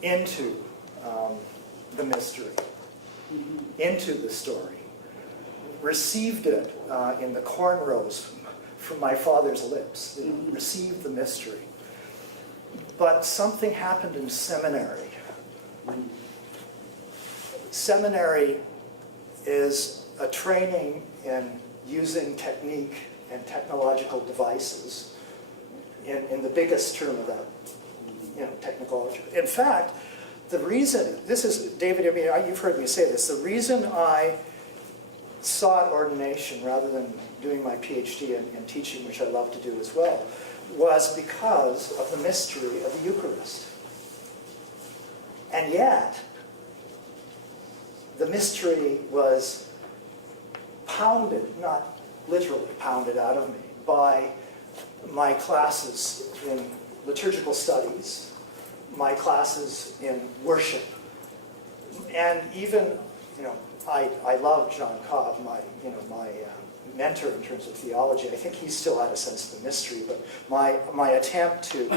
into the mystery, into the story, received it in the cornrows from my father's lips, received the mystery. But something happened in seminary. Seminary is a training in using technique and technological devices in the biggest term of that, technology. In fact, the reason, this is, David, I mean, you've heard me say this, the reason I sought ordination rather than doing my PhD in teaching, which I love to do as well, was because of the mystery of the Eucharist. And yet, the mystery was pounded, not literally pounded out of me, by my classes in liturgical studies, my classes in worship, and even, I love John Cobb, my mentor in terms of theology. I think he still had a sense of the mystery, but my attempt to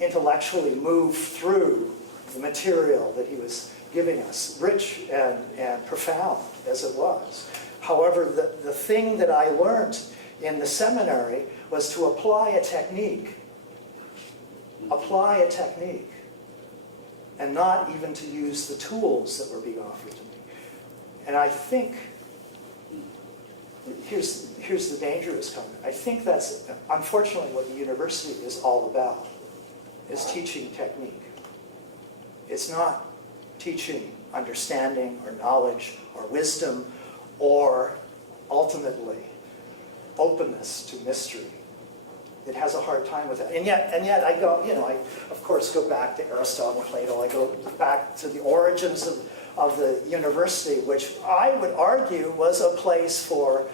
intellectually move through the material that he was giving us, rich and profound as it was. However, the thing that I learned in the seminary was to apply a technique, and not even to use the tools that were being offered to me. And I think here's the dangerous comment. I think that's unfortunately what the university is all about, is teaching technique. It's not teaching understanding or knowledge or wisdom or ultimately openness to mystery. It has a hard time with that. And yet I go, I of course go back to Aristotle and Plato. I go back to the origins of the university, which I would argue was a place for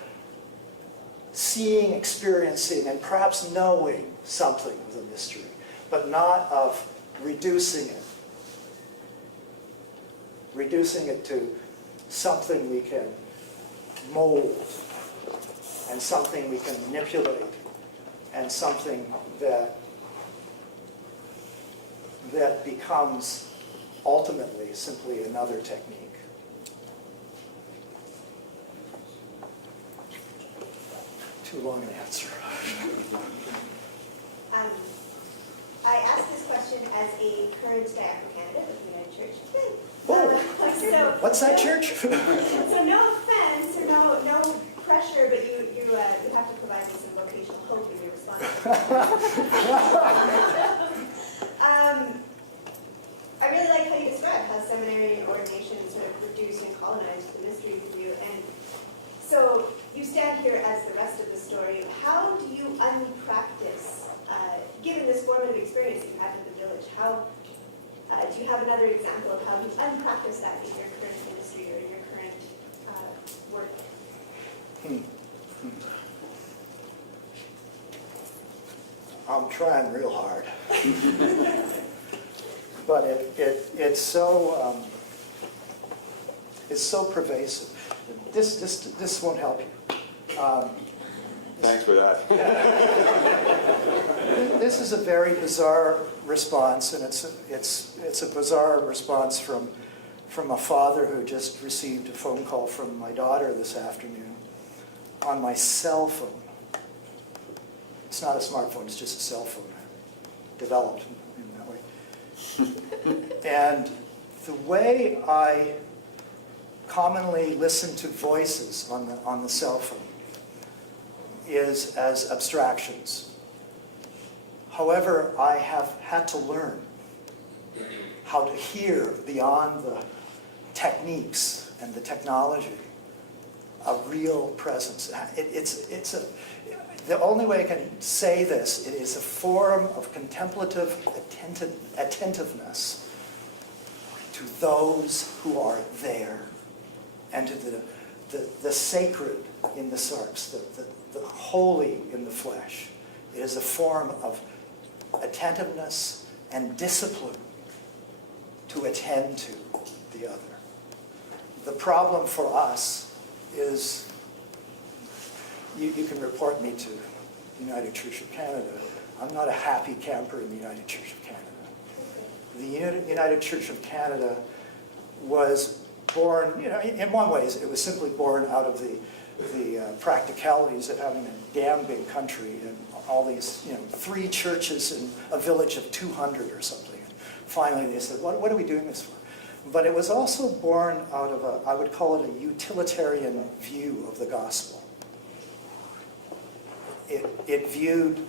seeing, experiencing, and perhaps knowing something of the mystery, but not of reducing it to something we can mold and something we can manipulate and something that becomes ultimately simply another technique. Too long an answer. I asked this question as a current diaconal candidate of the United Church. Oh, what's that church? So no offense or no pressure, but you have to provide me some vocational hope in your response. I really like how you describe how seminary and ordination sort of reduced and colonized the mysteries of you. And so you stand here as the rest of the story. How do you unpractice, given this formative experience you had in the village, how do you have another example of how you unpractice that in your current ministry or in your current work? I'm trying real hard. But it's so pervasive. This won't help you. Thanks for that. This is a very bizarre response, and it's a bizarre response from a father who just received a phone call from my daughter this afternoon on my cell phone. It's not a smartphone, it's just a cell phone, developed in that way. And the way I commonly listen to voices on the cell phone is as abstractions. However, I have had to learn how to hear beyond the techniques and the technology a real presence. The only way I can say this, it is a form of contemplative attentiveness to those who are there and to the sacred in the sarx, the holy in the flesh. It is a form of attentiveness and discipline to attend to the other. The problem for us is, you can report me to the United Church of Canada. I'm not a happy camper in the United Church of Canada. The United Church of Canada was born, in one way, it was simply born out of the practicalities of having a damn big country and all these, 3 churches in a village of 200 or something. And finally they said, what are we doing this for? But it was also born out of I would call it a utilitarian view of the gospel. It viewed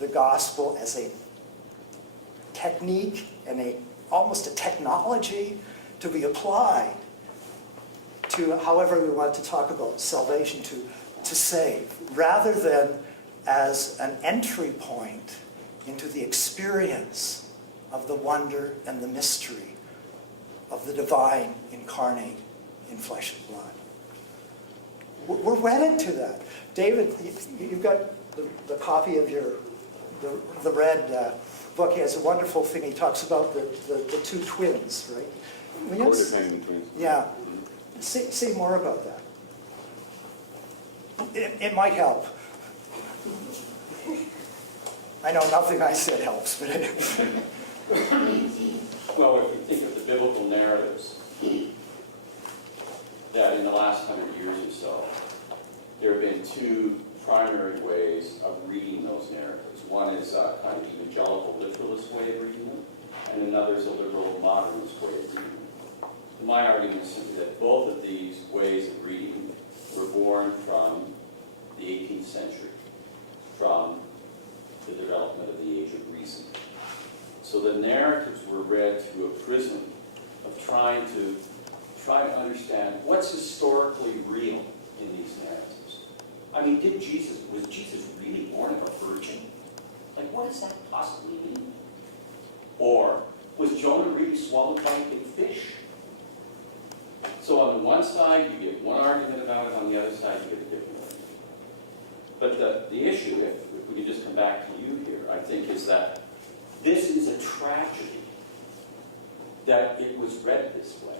the gospel as a technique and almost a technology to be applied to however we want to talk about salvation, to save, rather than as an entry point into the experience of the wonder and the mystery of the divine incarnate in flesh and blood. We're wedded to that. David, you've got the copy of the red book. He has a wonderful thing. He talks about the 2 twins, right? Codependent twins. Yeah. Say more about that. It might help. I know nothing I said helps, but Well, if you think of the biblical narratives, that in the last 100 years or so, there have been 2 primary ways of reading those narratives. One is a kind of evangelical literalist way of reading them, and another is a liberal modernist way of reading them. My argument is simply that both of these ways of reading were born from I mean, was Jesus really born of a virgin? Like, what does that possibly mean? Or, was Jonah really swallowed by a big fish? So on the one side, you get one argument about it, on the other side, you get a different one. But the issue, if we could just come back to you here, I think, is that this is a tragedy that it was read this way.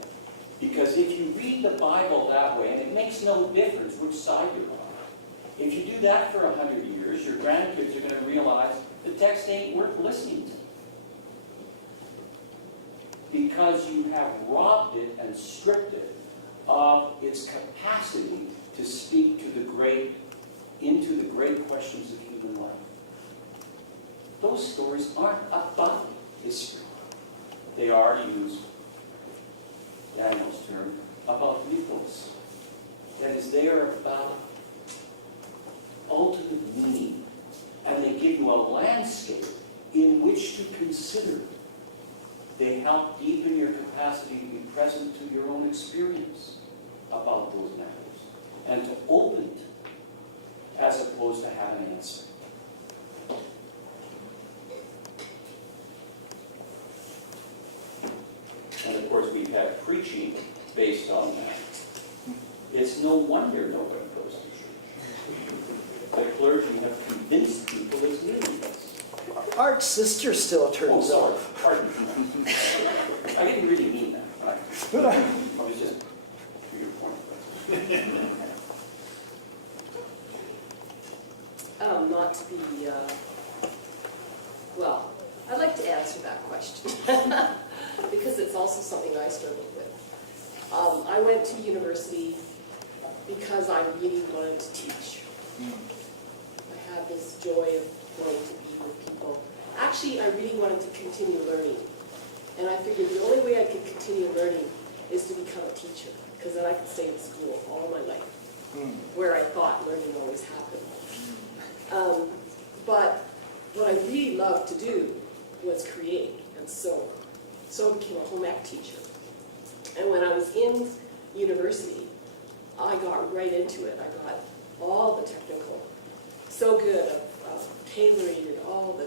Because if you read the Bible that way, and it makes no difference which side you're on, if you do that for 100 years, your grandkids are going to realize the text ain't worth listening to. Because you have robbed it and stripped it of its capacity to speak to into the great questions of human life. Those stories aren't about history. They are, to use Daniel's term, about mythos. That is, they are about ultimate meaning. And they give you a landscape in which to consider. They help deepen your capacity to be present to your own experience about those matters. And to open it, as opposed to have an answer. And of course, we've had preaching based on that. It's no wonder nobody goes to church. The clergy have convinced people it's meaningless. Art's sister still Oh, turns sorry, up. pardon me. I didn't really mean that. I was just, for your point. Not to be, well, I'd like to answer that question because it's also something I struggled with. I went to university because I really wanted to teach. I had this joy of wanting to be with people. Actually, I really wanted to continue learning. And I figured the only way I could continue learning is to become a teacher, because then I could stay in school all my life, where I thought learning always happened. But what I really loved to do was create and sew. So I became a home ec teacher. And when I was in university, I got right into it. I got all the technical, so good of tailoring and all the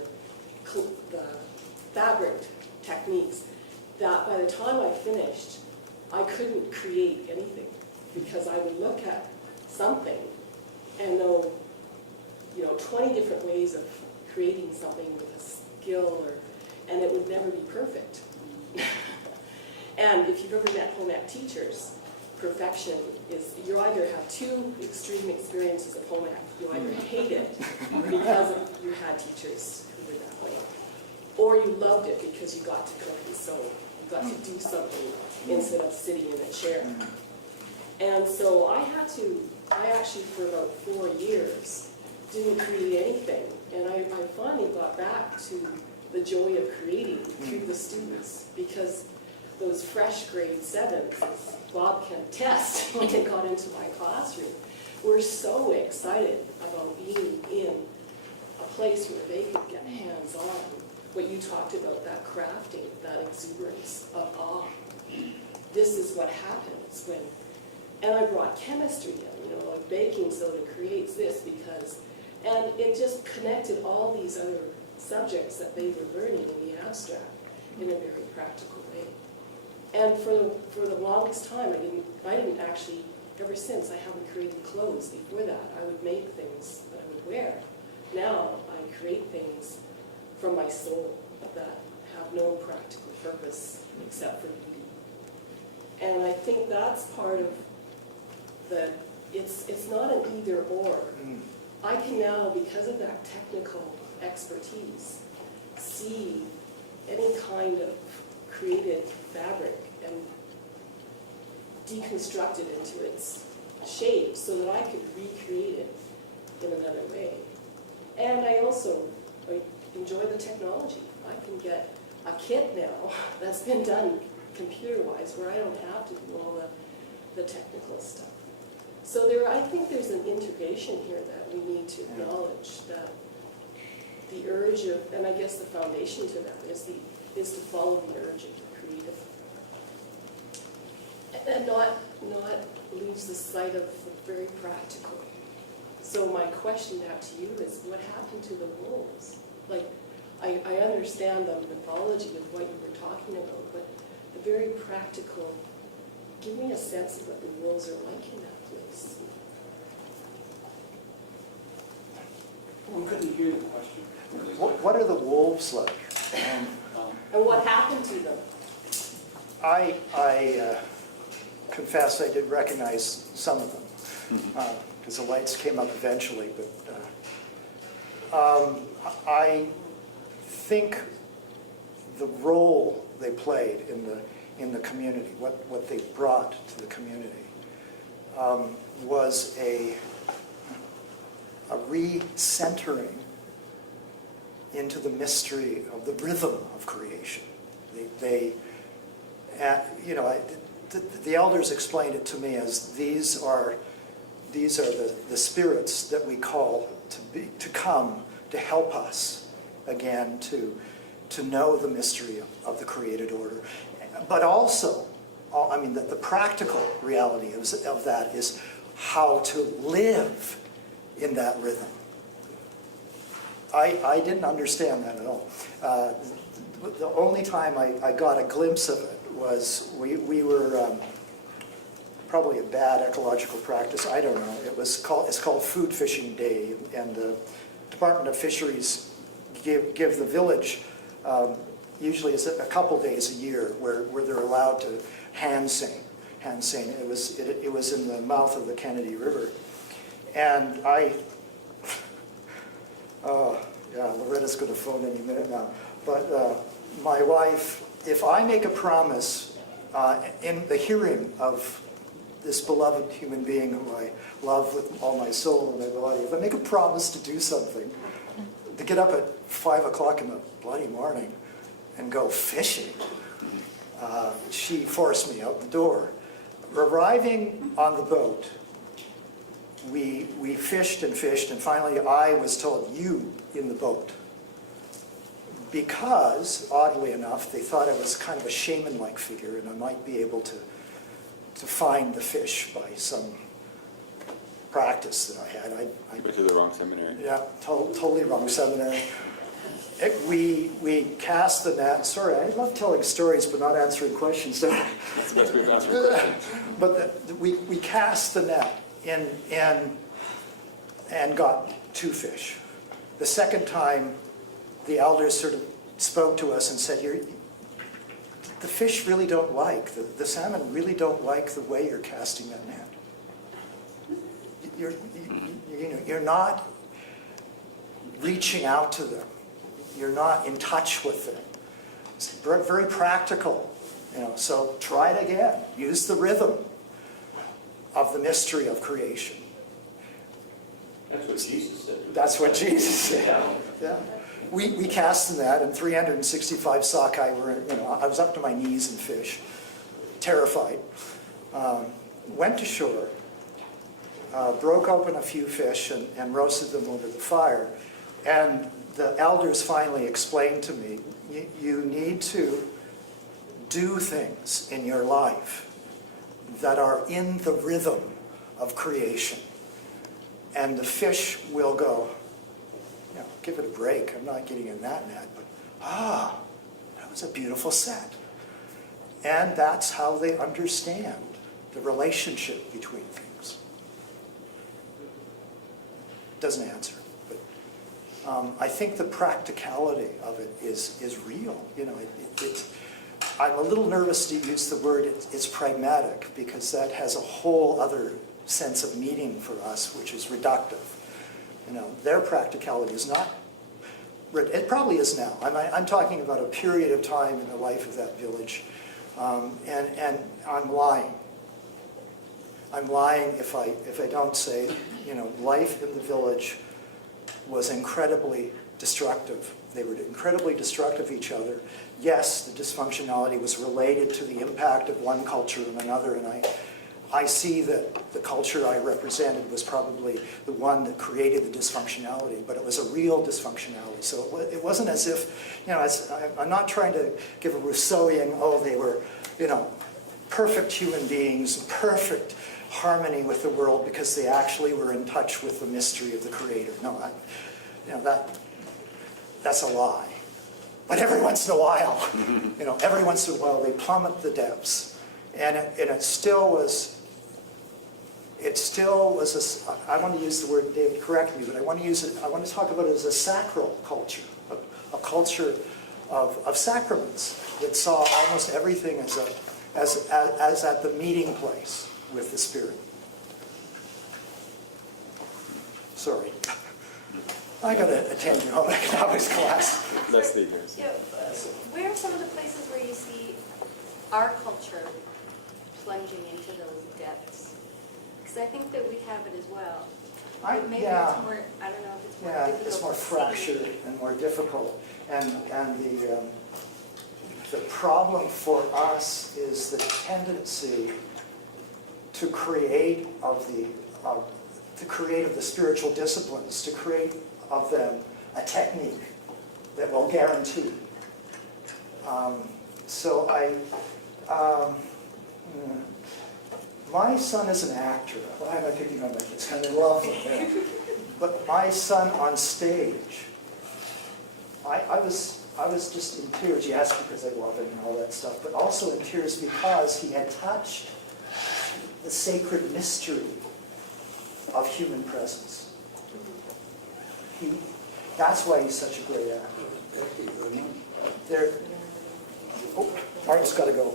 fabric techniques that by the time I finished, I couldn't create anything because I would look at something and know, 20 different ways of creating something with a skill, and it would never be perfect. And if you've ever met home ec teachers, perfection is, you either have two extreme experiences of home ec. You either hate it because you had teachers who were that way, or you loved it because you got to cook and sew. You got to do something instead of sitting in a chair. And so I actually for about 4 years didn't create anything. And I finally got back to the joy of creating through the students, because those fresh grade 7s, as Bob can attest, when they got into my classroom, were so excited about being in a place where they could get hands-on. What you talked about, that crafting, that exuberance of awe. This is what happens when, and I brought chemistry in, like baking soda creates this because, and it just connected all these other subjects that they were learning in the abstract in a very practical way. And for the longest time, I didn't actually, ever since, I haven't created clothes. Before that, I would make things that I would wear. Now, I create things from my soul that have no practical purpose except for beauty. And I think that's part of it's not an either or. I can now, because of that technical expertise, see any kind of created fabric and deconstruct it into its shape so that I could recreate it in another way. And I also enjoy the technology. I can get a kit now that's been done computer-wise where I don't have to do all the technical stuff. So I think there's an integration here that we need to acknowledge, that the urge of, and I guess the foundation to that is to follow the urge of the creative. And not lose the sight of the very practical So my question now to you is, what happened to the wolves? Like, I understand the mythology of what you were talking about, but the very practical, give me a sense of what the wolves are like in that place. We couldn't hear the question. What are the wolves like? And what happened to them? I confess I did recognize some of them, because the lights came up eventually, but I think the role they played in the community, what they brought to the community, was a recentering into the mystery of the rhythm of creation. The elders explained it to me as these are the spirits that we call to come to help us again to know the mystery of the created order, but also, I mean, the practical reality of that is how to live in that rhythm. I didn't understand that at all. The only time I got a glimpse of it was we were probably a bad ecological practice. I don't know. It's called Food Fishing Day, and the Department of Fisheries give the village usually it's a couple days a year where they're allowed to hand seine. It was in the mouth of the Kennedy River, and Loretta's going to phone any minute now. But my wife, if I make a promise in the hearing of this beloved human being who I love with all my soul and my body, if I make a promise to do something, to get up at 5 o'clock in the bloody morning and go fishing, she forced me out the door. Arriving on the boat, we fished and fished, and finally I was told, you in the boat. Because, oddly enough, they thought I was kind of a shaman-like figure and I might be able to find the fish by some practice that I had. I Went to the wrong seminary. Yeah, totally wrong seminary. We cast the net. Sorry, I love telling stories but not answering questions. That's the best way to answer questions. But we cast the net and got 2 fish. The second time, the elders sort of spoke to us and said, the fish really don't like, the salmon really don't like the way you're casting that net. You're not reaching out to them. You're not in touch with them. It's very practical, so try it again. Use the rhythm of the mystery of creation. That's what Jesus said. That's what Jesus said. Yeah. We cast the net, and 365 sockeye were, I was up to my knees in fish, terrified. Went to shore, broke open a few fish and roasted them over the fire. And the elders finally explained to me, you need to do things in your life that are in the rhythm of creation. And the fish will go, give it a break. I'm not getting in that net, but that was a beautiful set. And that's how they understand the relationship between things. Doesn't answer, but I think the practicality of it is real. I'm a little nervous to use the word it's pragmatic, because that has a whole other sense of meaning for us, which is reductive. Their practicality is not, it probably is now. I'm talking about a period of time in the life of that village, and I'm lying. I'm lying if I don't say, life in the village was incredibly destructive. They were incredibly destructive of each other. Yes, the dysfunctionality was related to the impact of one culture and another, and I see that the culture I represented was probably the one that created the dysfunctionality, but it was a real dysfunctionality. So it wasn't as if, I'm not trying to give a Rousseauian, they were, perfect human beings, perfect harmony with the world because they actually were in touch with the mystery of the Creator. No, that's a lie. But every once in a while, every once in a while they plummet the depths. And it still was, I want to use the word, David, correct me, but I want to talk about it as a sacral culture, a culture of sacraments that saw almost everything as at the meeting place with the Spirit. Sorry. I got to attend your home economics class. Leslie here. Yeah, where are some of the places where you see our culture plunging into those depths? Because I think that we have it as well. But maybe yeah. it's more, I don't know if it's more Yeah, difficult it's more to see. fractured and more difficult. And the problem for us is the tendency to create of the spiritual disciplines, to create of them a technique that will guarantee. My son is an actor. Why am I picking on my kids? Kind of love them. But my son on stage, I was just in tears, yes, because I love him and all that stuff, but also in tears because he had touched the sacred mystery of human presence. That's why he's such a great actor. Martin's got to go.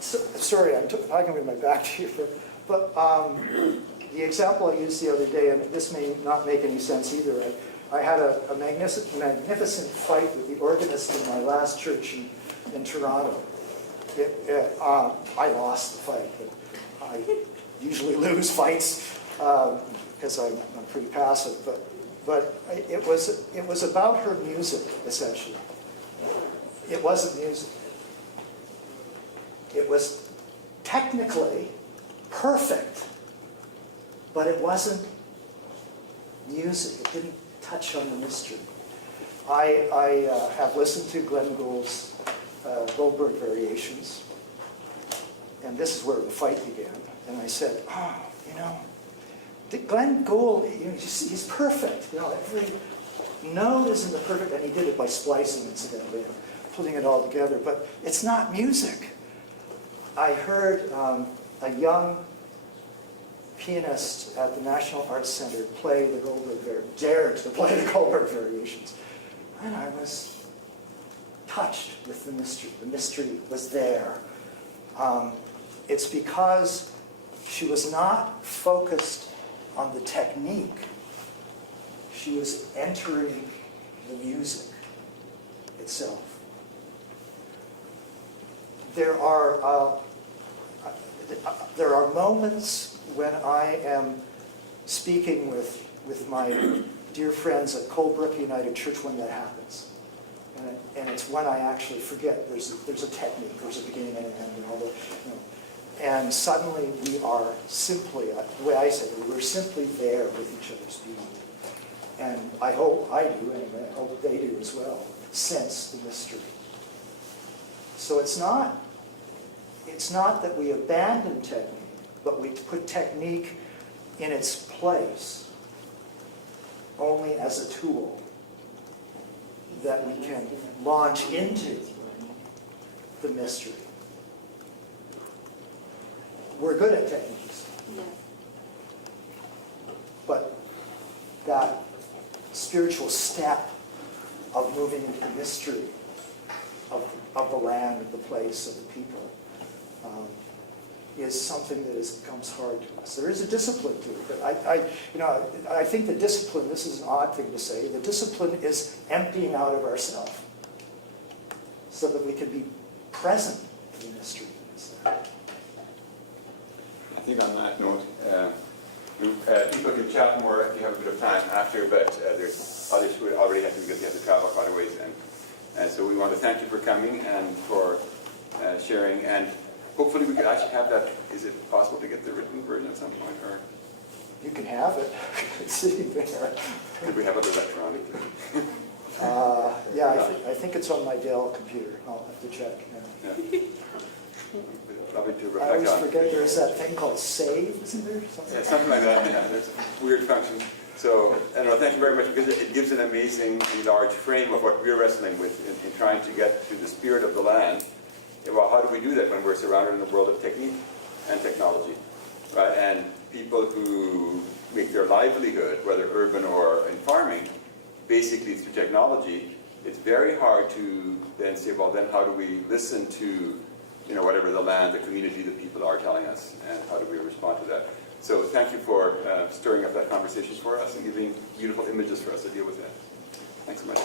Sorry, I'm talking with my back to you. But the example I used the other day, and this may not make any sense either, I had a magnificent fight with the organist in my last church in Toronto. I lost the fight, but I usually lose fights because I'm pretty passive. But it was about her music, essentially. It wasn't music. It was technically perfect, but it wasn't music. It didn't touch on the mystery. I have listened to Glenn Gould's Goldberg Variations, and this is where the fight began. And I said, Glenn Gould, he's perfect. Every note is in the perfect, and he did it by splicing, incidentally, putting it all together. But it's not music. I heard a young pianist at the National Arts Center dared to play the Goldberg Variations. And I was touched with the mystery. The mystery was there. It's because she was not focused on the technique. She was entering the music itself. There are moments when I am speaking with my dear friends at Colebrook United Church when that happens. And it's when I actually forget there's a technique, there's a beginning and an end and all that. And suddenly we are simply, the way I said it, we're simply there with each other's being. And I hope I do, anyway, I hope they do as well, sense the mystery. So it's not that we abandon technique, but we put technique in its place only as a tool that we can launch into the mystery. We're good at techniques, Yes. but that spiritual step of moving into the mystery of the land, of the place, of the people, is something that comes hard to us. There is a discipline to it, but I think the discipline, this is an odd thing to say, the discipline is emptying out of ourselves so that we can be present in the mystery. I think on that note, people can chat more if you have a bit of time after, but there's others who already have to, because they have to travel quite a ways. And so we want to thank you for coming and for sharing. And hopefully we could actually have that. Is it possible to get the written version at some point? Or You can have it. It's sitting there. could we have it electronically? Yeah, I think it's on my Dell computer. I'll have to check. Yeah. Yeah. lovely to I reflect always on. forget there's that thing called save, isn't there? Something Yeah, like something like that, yeah, there's a weird function. So, and thank you very much, because it gives an amazing large frame of what we're wrestling with in trying to get to the spirit of the land. Well, how do we do that when we're surrounded in a world of technique and technology, right? And people who make their livelihood, whether urban or in farming, basically through technology, it's very hard to then say, well, then how do we listen to, you know, whatever the land, the community, the people are telling us, and how do we respond to that? So thank you for stirring up that conversation for us and giving beautiful images for us to deal with that. Thanks so much.